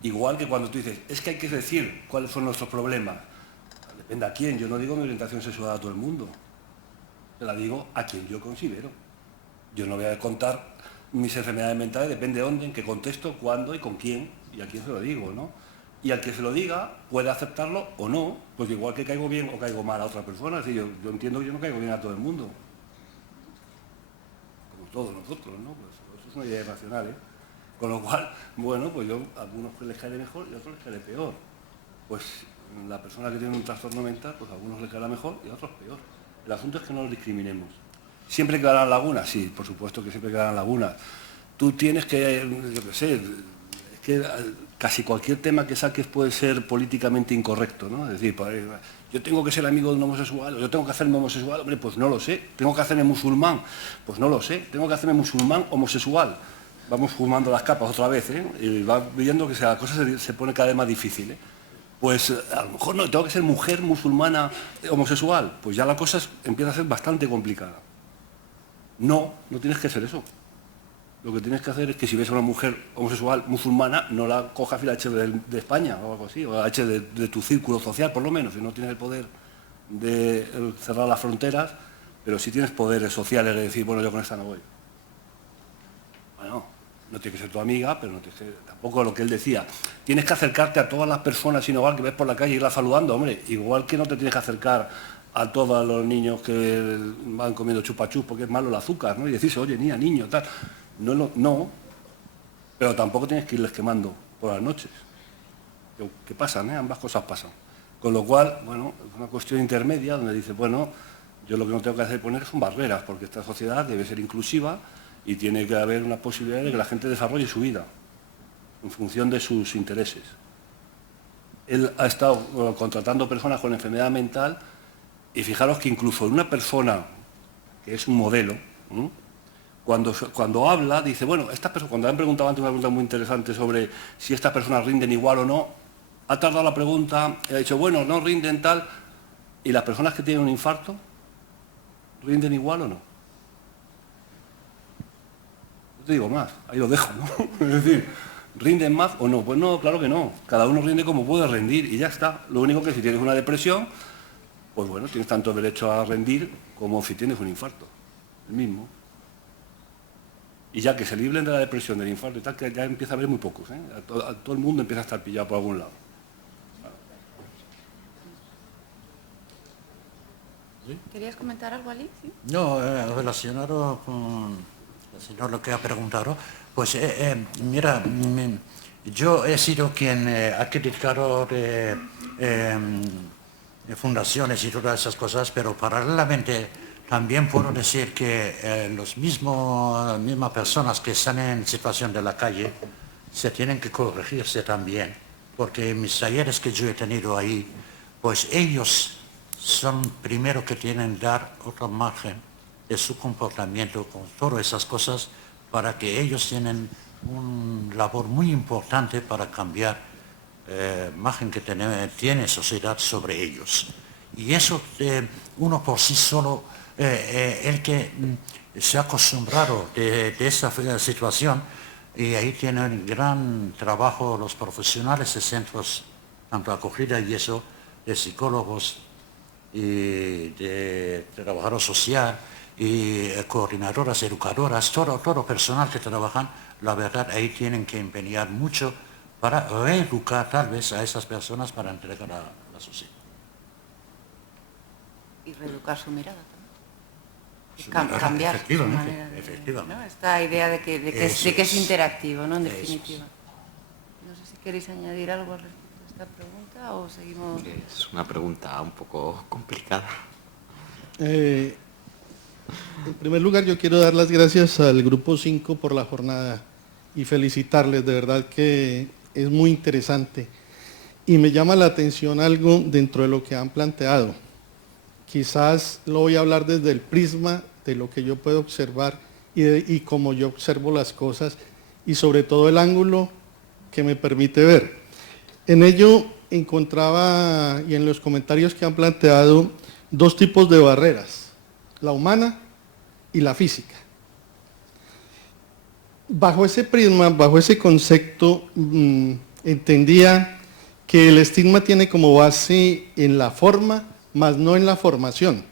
Igual que cuando tú dices, es que hay que decir cuáles son nuestros problemas. Depende a quién. Yo no digo mi orientación sexual a todo el mundo. Se la digo a quien yo considero. Yo no voy a contar mis enfermedades mentales, depende de dónde, en qué contexto, cuándo y con quién, y a quién se lo digo, ¿no? Y al que se lo diga puede aceptarlo o no, pues igual que caigo bien o caigo mal a otra persona. Es decir, yo entiendo que yo no caigo bien a todo el mundo. Como todos nosotros, ¿no? Pues eso es una idea irracional, ¿eh? Con lo cual, bueno, pues yo a algunos les caeré mejor y a otros les caeré peor. Pues la persona que tiene un trastorno mental, pues a algunos les caerá mejor y a otros peor. El asunto es que no los discriminemos. ¿Siempre quedarán lagunas? Sí, por supuesto que siempre quedarán lagunas. Tú tienes que, yo qué sé, es que casi cualquier tema que saques puede ser políticamente incorrecto, ¿no? Es decir, yo tengo que ser amigo de un homosexual, o yo tengo que hacerme homosexual, hombre, pues no lo sé. Tengo que hacerme musulmán, pues no lo sé. Tengo que hacerme musulmán homosexual. Vamos fumando las capas otra vez, ¿eh? Y va viendo que la cosa se pone cada vez más difícil, ¿eh? Pues a lo mejor no, tengo que ser mujer musulmana homosexual. Pues ya la cosa empieza a ser bastante complicada. No tienes que ser eso. Lo que tienes que hacer es que si ves a una mujer homosexual musulmana, no la cojas y la eches de España o algo así, o la eches de tu círculo social, por lo menos, si no tienes el poder de cerrar las fronteras, pero sí tienes poderes sociales de decir, bueno, yo con esta no voy. Bueno, no tiene que ser tu amiga, pero no tienes que, tampoco lo que él decía. Tienes que acercarte a todas las personas sin hogar que ves por la calle y irlas saludando, hombre, igual que no te tienes que acercar a todos los niños que van comiendo chupachus porque es malo el azúcar, ¿no? Y decirse, oye, niño, tal. No, pero tampoco tienes que irles quemando por las noches. Que pasan, ¿eh? Ambas cosas pasan. Con lo cual, bueno, es una cuestión intermedia donde dice, bueno, yo lo que no tengo que hacer poner son barreras, porque esta sociedad debe ser inclusiva y tiene que haber una posibilidad de que la gente desarrolle su vida en función de sus intereses. Él ha estado contratando personas con enfermedad mental y fijaros que incluso una persona que es un modelo, ¿no? Cuando habla, dice, bueno, estas personas, cuando han preguntado antes una pregunta muy interesante sobre si estas personas rinden igual o no, ha tardado la pregunta, ha dicho, bueno, no rinden tal, y las personas que tienen un infarto, ¿rinden igual o no? No te digo más, ahí lo dejo, ¿no? Es decir, ¿rinden más o no? Pues no, claro que no, cada uno rinde como puede rendir y ya está. Lo único que si tienes una depresión, pues bueno, tienes tanto derecho a rendir como si tienes un infarto, el mismo. Y ya que se libren de la depresión, del infarto y tal, que ya empieza a haber muy pocos, ¿eh? A todo el mundo empieza a estar pillado por algún lado. ¿Sí? ¿Querías comentar algo, Ali? ¿Sí? No, relacionado con el señor lo que ha preguntado, pues mira, yo he sido quien ha criticado de fundaciones y todas esas cosas, pero paralelamente también puedo decir que las mismas personas que están en situación de la calle se tienen que corregirse también, porque mis talleres que yo he tenido ahí, pues ellos son primero que tienen que dar otra margen de su comportamiento con todas esas cosas para que ellos tienen una labor muy importante para cambiar imagen que tiene sociedad sobre ellos. Y eso uno por sí solo, el que se ha acostumbrado de esa situación, y ahí tienen gran trabajo los profesionales de centros, tanto acogida y eso, de psicólogos y de trabajador social y coordinadoras, educadoras, todo personal que trabajan, la verdad ahí tienen que empeñar mucho para reeducar tal vez a esas personas para entregar a la sociedad. Y reeducar su mirada también. Cambiar su manera de, efectivamente. ¿no? Esta idea de que es interactivo, ¿no? En definitiva. No sé si queréis añadir algo respecto a esta pregunta o seguimos. Es una pregunta un poco complicada. En primer lugar, yo quiero dar las gracias al Grupo 5 por la jornada y felicitarles, de verdad que es muy interesante. Y me llama la atención algo dentro de lo que han planteado. Quizás lo voy a hablar desde el prisma de lo que yo puedo observar y cómo yo observo las cosas y sobre todo el ángulo que me permite ver. En ello encontraba, y en los comentarios que han planteado, dos tipos de barreras, la humana y la física. Bajo ese prisma, bajo ese concepto, entendía que el estigma tiene como base en la forma, más no en la formación.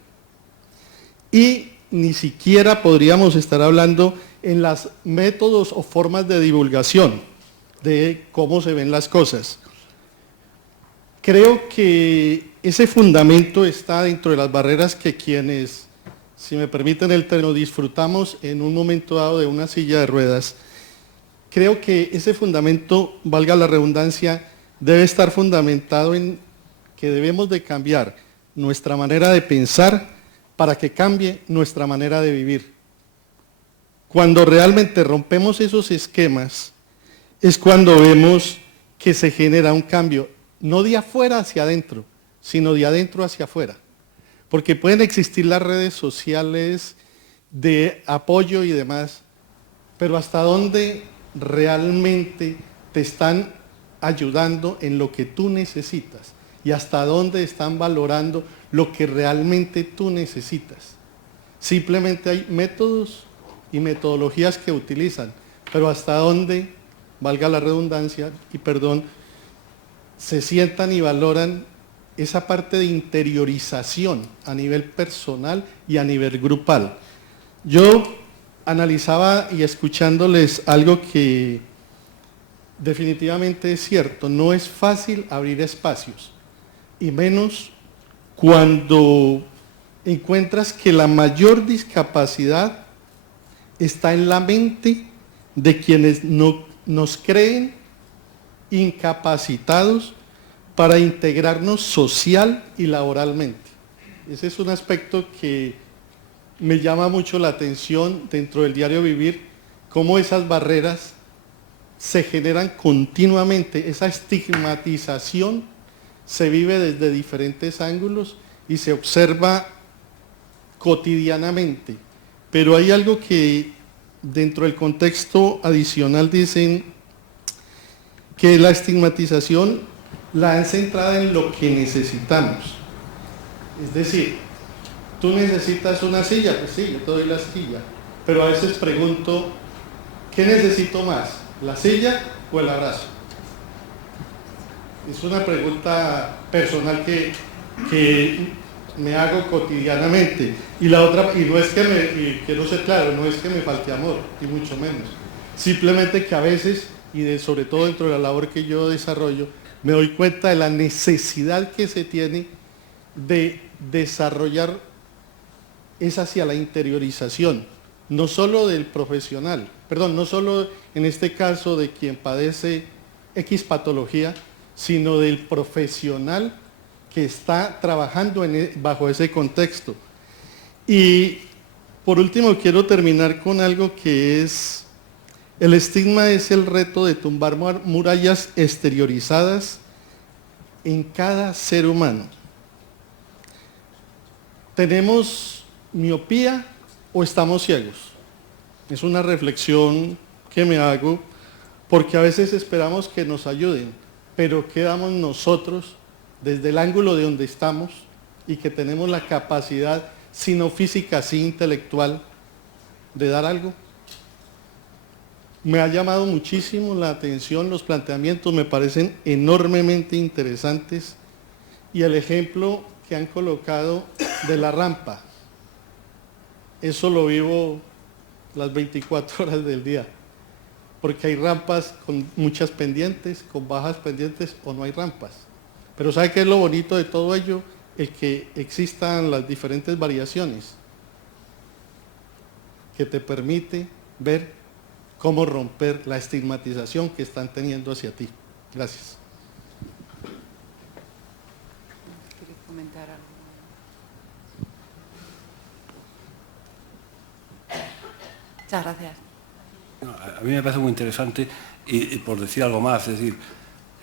Y ni siquiera podríamos estar hablando en los métodos o formas de divulgación, de cómo se ven las cosas. Creo que ese fundamento está dentro de las barreras que quienes, si me permiten el término, disfrutamos en un momento dado de una silla de ruedas. Creo que ese fundamento, valga la redundancia, debe estar fundamentado en que debemos de cambiar nuestra manera de pensar para que cambie nuestra manera de vivir. Cuando realmente rompemos esos esquemas, es cuando vemos que se genera un cambio, no de afuera hacia adentro, sino de adentro hacia afuera. Porque pueden existir las redes sociales de apoyo y demás, pero hasta dónde realmente te están ayudando en lo que tú necesitas y hasta dónde están valorando lo que realmente tú necesitas. Simplemente hay métodos y metodologías que utilizan, pero hasta dónde, valga la redundancia y perdón, se sientan y valoran esa parte de interiorización a nivel personal y a nivel grupal. Yo analizaba y escuchándoles algo que definitivamente es cierto, no es fácil abrir espacios, y menos cuando encuentras que la mayor discapacidad está en la mente de quienes nos creen incapacitados para integrarnos social y laboralmente. Ese es un aspecto que me llama mucho la atención dentro del diario vivir, cómo esas barreras se generan continuamente, esa estigmatización se vive desde diferentes ángulos y se observa cotidianamente. Pero hay algo que dentro del contexto adicional dicen que la estigmatización la han centrado en lo que necesitamos. Es decir, tú necesitas una silla, pues sí, yo te doy la silla, pero a veces pregunto, ¿qué necesito más? ¿La silla o el abrazo? Es una pregunta personal que me hago cotidianamente. Y la otra, y no es que y quiero ser claro, no es que me falte amor, ni mucho menos. Simplemente que a veces, sobre todo dentro de la labor que yo desarrollo, me doy cuenta de la necesidad que se tiene de desarrollar es hacia la interiorización, no solo del profesional, perdón, no solo en este caso de quien padece X patología, sino del profesional que está trabajando bajo ese contexto. Y por último quiero terminar con algo que es, el estigma es el reto de tumbar murallas exteriorizadas en cada ser humano. ¿Tenemos miopía o estamos ciegos? Es una reflexión que me hago porque a veces esperamos que nos ayuden, pero quedamos nosotros desde el ángulo de donde estamos y que tenemos la capacidad, si no física, sí intelectual, de dar algo. Me ha llamado muchísimo la atención, los planteamientos me parecen enormemente interesantes y el ejemplo que han colocado de la rampa, eso lo vivo las 24 horas del día, porque hay rampas con muchas pendientes, con bajas pendientes o no hay rampas. Pero ¿sabe qué es lo bonito de todo ello? El que existan las diferentes variaciones que te permite ver cómo romper la estigmatización que están teniendo hacia ti. Gracias. ¿Quieres comentar algo? Muchas gracias. A mí me parece muy interesante y por decir algo más, es decir,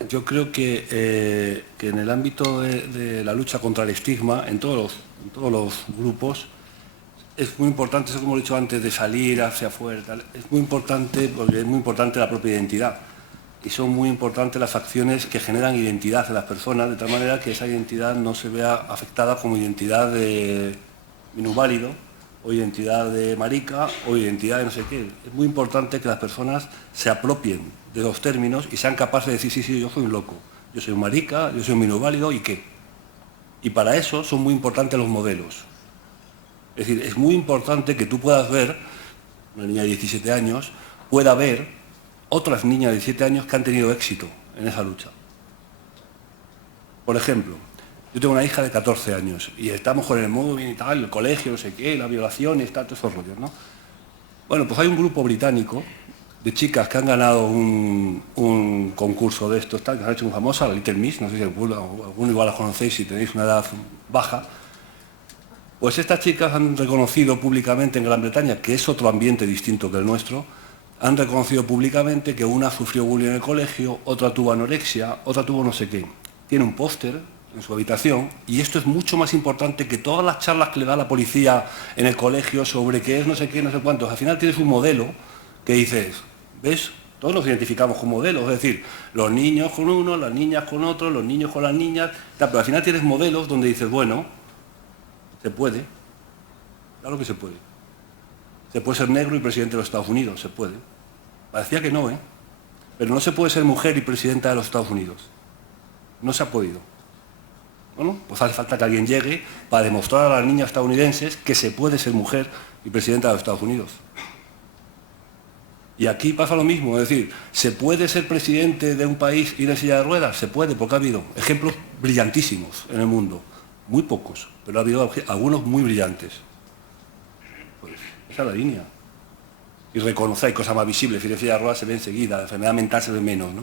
yo creo que en el ámbito de la lucha contra el estigma, en todos los grupos, es muy importante, eso como he dicho antes, de salir hacia afuera, tal, es muy importante porque es muy importante la propia identidad y son muy importantes las acciones que generan identidad en las personas, de tal manera que esa identidad no se vea afectada como identidad de minusválido o identidad de marica o identidad de no sé qué. Es muy importante que las personas se apropien de los términos y sean capaces de decir, sí, yo soy un loco, yo soy un marica, yo soy un minusválido, ¿y qué? Y para eso son muy importantes los modelos. Es decir, es muy importante que tú puedas ver, una niña de 17 años, pueda ver otras niñas de 17 años que han tenido éxito en esa lucha. Por ejemplo, yo tengo una hija de 14 años y estamos con el móvil y tal, el colegio, no sé qué, la violación y tal, todos esos rollos, ¿no? Bueno, pues hay un grupo británico de chicas que han ganado un concurso de estos, tal, que han hecho muy famosa, la Little Miss, no sé si alguno igual la conocéis si tenéis una edad baja. Pues estas chicas han reconocido públicamente en Gran Bretaña, que es otro ambiente distinto que el nuestro, han reconocido públicamente que una sufrió bullying en el colegio, otra tuvo anorexia, otra tuvo no sé qué. Tiene un póster en su habitación y esto es mucho más importante que todas las charlas que le da la policía en el colegio sobre qué es no sé qué, no sé cuántos. Al final tienes un modelo que dices, ¿ves? Todos nos identificamos con modelos, es decir, los niños con uno, las niñas con otro, los niños con las niñas, tal, pero al final tienes modelos donde dices, bueno, se puede, claro que se puede. Se puede ser negro y presidente de los Estados Unidos, se puede. Parecía que no, ¿eh? Pero no se puede ser mujer y presidenta de los Estados Unidos. No se ha podido. Bueno, pues hace falta que alguien llegue para demostrar a las niñas estadounidenses que se puede ser mujer y presidenta de los Estados Unidos. Y aquí pasa lo mismo, es decir, ¿se puede ser presidente de un país y ir en silla de ruedas? Se puede, porque ha habido ejemplos brillantísimos en el mundo. Muy pocos, pero ha habido algunos muy brillantes. Pues esa es la línea. Y reconocer, hay cosas más visibles, ir en silla de ruedas se ve enseguida, la enfermedad mental se ve menos, ¿no?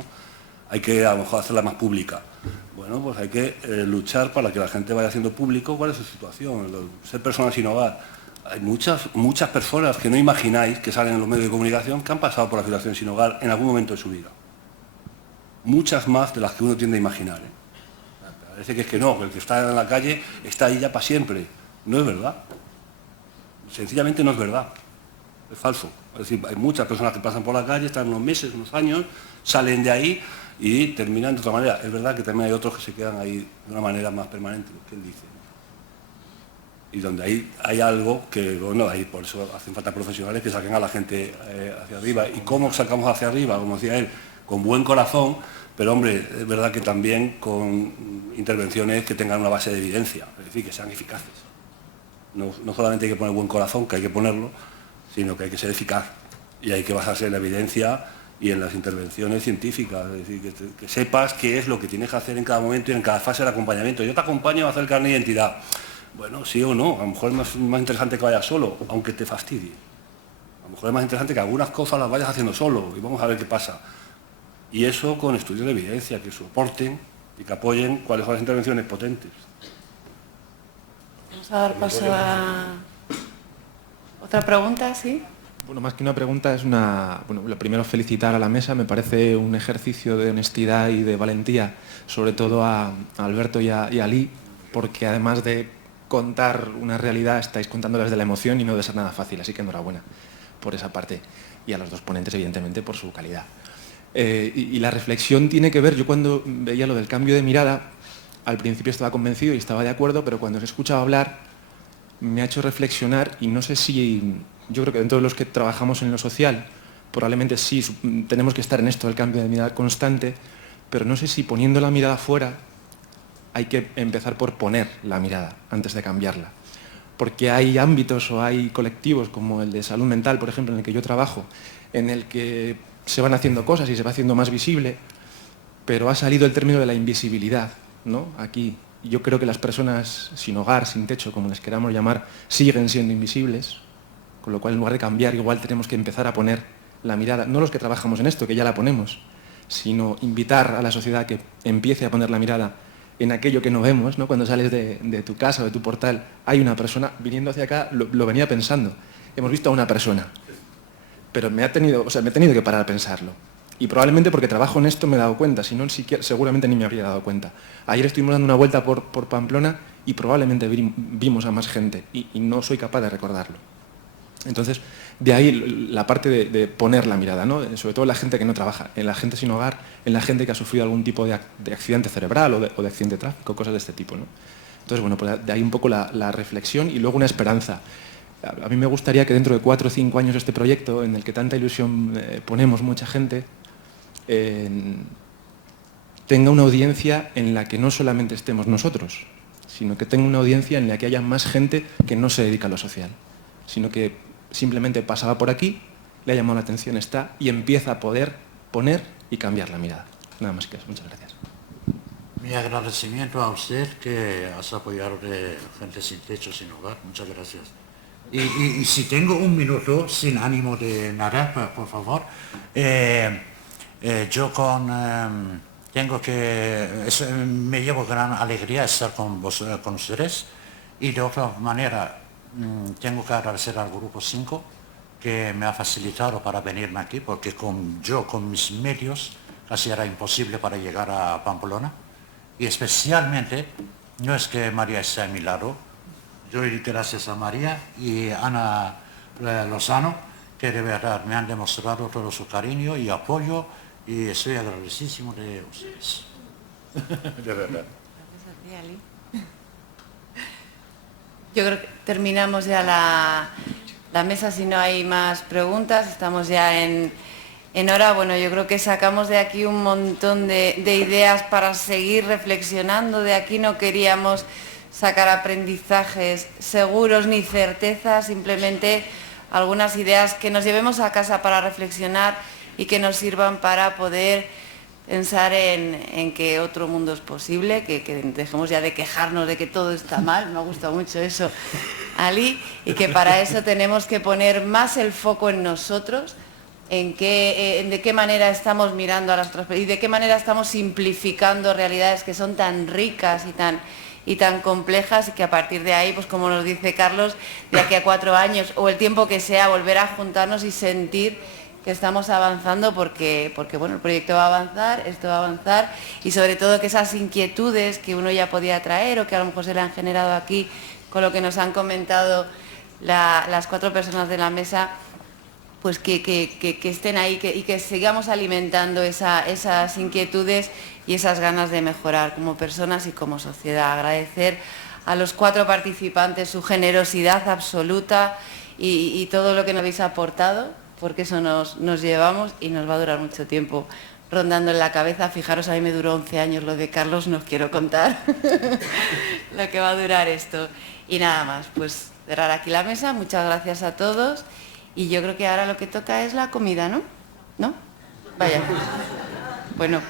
Hay que a lo mejor hacerla más pública. Bueno, pues hay que luchar para que la gente vaya haciendo público cuál es su situación, ser personas sin hogar. Hay muchas personas que no imagináis que salen en los medios de comunicación que han pasado por la situación sin hogar en algún momento de su vida. Muchas más de las que uno tiende a imaginar, ¿eh? Parece que no, que el que está en la calle está ahí ya para siempre. No es verdad. Sencillamente no es verdad. Es falso. Es decir, hay muchas personas que pasan por la calle, están unos meses, unos años, salen de ahí y terminan de otra manera. Es verdad que también hay otros que se quedan ahí de una manera más permanente, lo que él dice. Y donde hay algo que, bueno, ahí por eso hacen falta profesionales que saquen a la gente hacia arriba. ¿Y cómo sacamos hacia arriba? Como decía él, con buen corazón, pero hombre, es verdad que también con intervenciones que tengan una base de evidencia, es decir, que sean eficaces. No solamente hay que poner buen corazón, que hay que ponerlo, sino que hay que ser eficaz y hay que basarse en la evidencia y en las intervenciones científicas, es decir, que sepas qué es lo que tienes que hacer en cada momento y en cada fase del acompañamiento. Yo te acompaño a hacer carnet de identidad. Bueno, sí o no, a lo mejor es más interesante que vayas solo, aunque te fastidie. A lo mejor es más interesante que algunas cosas las vayas haciendo solo y vamos a ver qué pasa. Y eso con estudios de evidencia que soporten y que apoyen cuáles son las intervenciones potentes. Vamos a dar paso a otra pregunta, ¿sí? Bueno, más que una pregunta es una... Bueno, lo primero felicitar a la mesa, me parece un ejercicio de honestidad y de valentía, sobre todo a Alberto y a Ali, porque además de contar una realidad, estáis contando desde la emoción y no debe ser nada fácil, así que enhorabuena por esa parte. Y a los dos ponentes, evidentemente, por su calidad. Y la reflexión tiene que ver, yo cuando veía lo del cambio de mirada, al principio estaba convencido y estaba de acuerdo, pero cuando os he escuchado hablar, me ha hecho reflexionar y no sé si... Yo creo que dentro de los que trabajamos en lo social, probablemente sí tenemos que estar en esto del cambio de mirada constante, pero no sé si poniendo la mirada fuera hay que empezar por poner la mirada antes de cambiarla. Porque hay ámbitos o hay colectivos como el de salud mental, por ejemplo, en el que yo trabajo, en el que se van haciendo cosas y se va haciendo más visible, pero ha salido el término de la invisibilidad, ¿no? Aquí yo creo que las personas sin hogar, sin techo, como les queramos llamar, siguen siendo invisibles, con lo cual en lugar de cambiar igual tenemos que empezar a poner la mirada, no los que trabajamos en esto, que ya la ponemos, sino invitar a la sociedad a que empiece a poner la mirada en aquello que no vemos, ¿no? Cuando sales de tu casa o de tu portal, hay una persona viniendo hacia acá, lo venía pensando, hemos visto a una persona, pero me he tenido que parar a pensarlo. Y probablemente porque trabajo en esto me he dado cuenta, si no seguramente ni me habría dado cuenta. Ayer estuvimos dando una vuelta por Pamplona y probablemente vimos a más gente y no soy capaz de recordarlo. Entonces, de ahí la parte de poner la mirada, ¿no? Sobre todo en la gente que no trabaja, en la gente sin hogar, en la gente que ha sufrido algún tipo de accidente cerebral o de accidente de tráfico, cosas de este tipo, ¿no? Entonces, bueno, pues de ahí un poco la reflexión y luego una esperanza. A mí me gustaría que dentro de 4 o 5 años este proyecto, en el que tanta ilusión ponemos mucha gente, tenga una audiencia en la que no solamente estemos nosotros, sino que tenga una audiencia en la que haya más gente que no se dedica a lo social, sino que simplemente pasaba por aquí, le ha llamado la atención, está y empieza a poder poner y cambiar la mirada. Nada más que eso. Muchas gracias. Mi agradecimiento a usted que has apoyado de gente sin techo, sin hogar. Muchas gracias. Y si tengo un minuto, sin ánimo de nada, por favor, yo me llevo gran alegría estar con ustedes y de otra manera tengo que agradecer al Grupo 5 que me ha facilitado para venirme aquí porque con mis medios casi era imposible para llegar a Pamplona y especialmente no es que María esté a mi lado, doy gracias a María y Ana Lozano que de verdad me han demostrado todo su cariño y apoyo y estoy agradecidísimo de ustedes. De verdad. Gracias a ti, Ali. Yo creo que terminamos ya la mesa si no hay más preguntas. Estamos ya en hora. Bueno, yo creo que sacamos de aquí un montón de ideas para seguir reflexionando. De aquí no queríamos sacar aprendizajes seguros ni certezas, simplemente algunas ideas que nos llevemos a casa para reflexionar y que nos sirvan para poder pensar en que otro mundo es posible, que dejemos ya de quejarnos de que todo está mal, me ha gustado mucho eso, Ali, y que para eso tenemos que poner más el foco en nosotros, de qué manera estamos mirando a las otras personas y de qué manera estamos simplificando realidades que son tan ricas y tan complejas y que a partir de ahí, pues como nos dice Carlos, de aquí a 4 años o el tiempo que sea, volver a juntarnos y sentir que estamos avanzando porque bueno, el proyecto va a avanzar, esto va a avanzar y sobre todo que esas inquietudes que uno ya podía traer o que a lo mejor se le han generado aquí con lo que nos han comentado las 4 personas de la mesa, pues que estén ahí y que sigamos alimentando esas inquietudes y esas ganas de mejorar como personas y como sociedad. Agradecer a los 4 participantes su generosidad absoluta y todo lo que nos habéis aportado, porque eso nos llevamos y nos va a durar mucho tiempo. rondando en la cabeza. Fijaros, a mí me duró 11 años lo de Carlos, no os quiero contar lo que va a durar esto. Y nada más, pues cerrar aquí la mesa, muchas gracias a todos. Y yo creo que ahora lo que toca es la comida, ¿no? ¿No? Vaya. Bueno.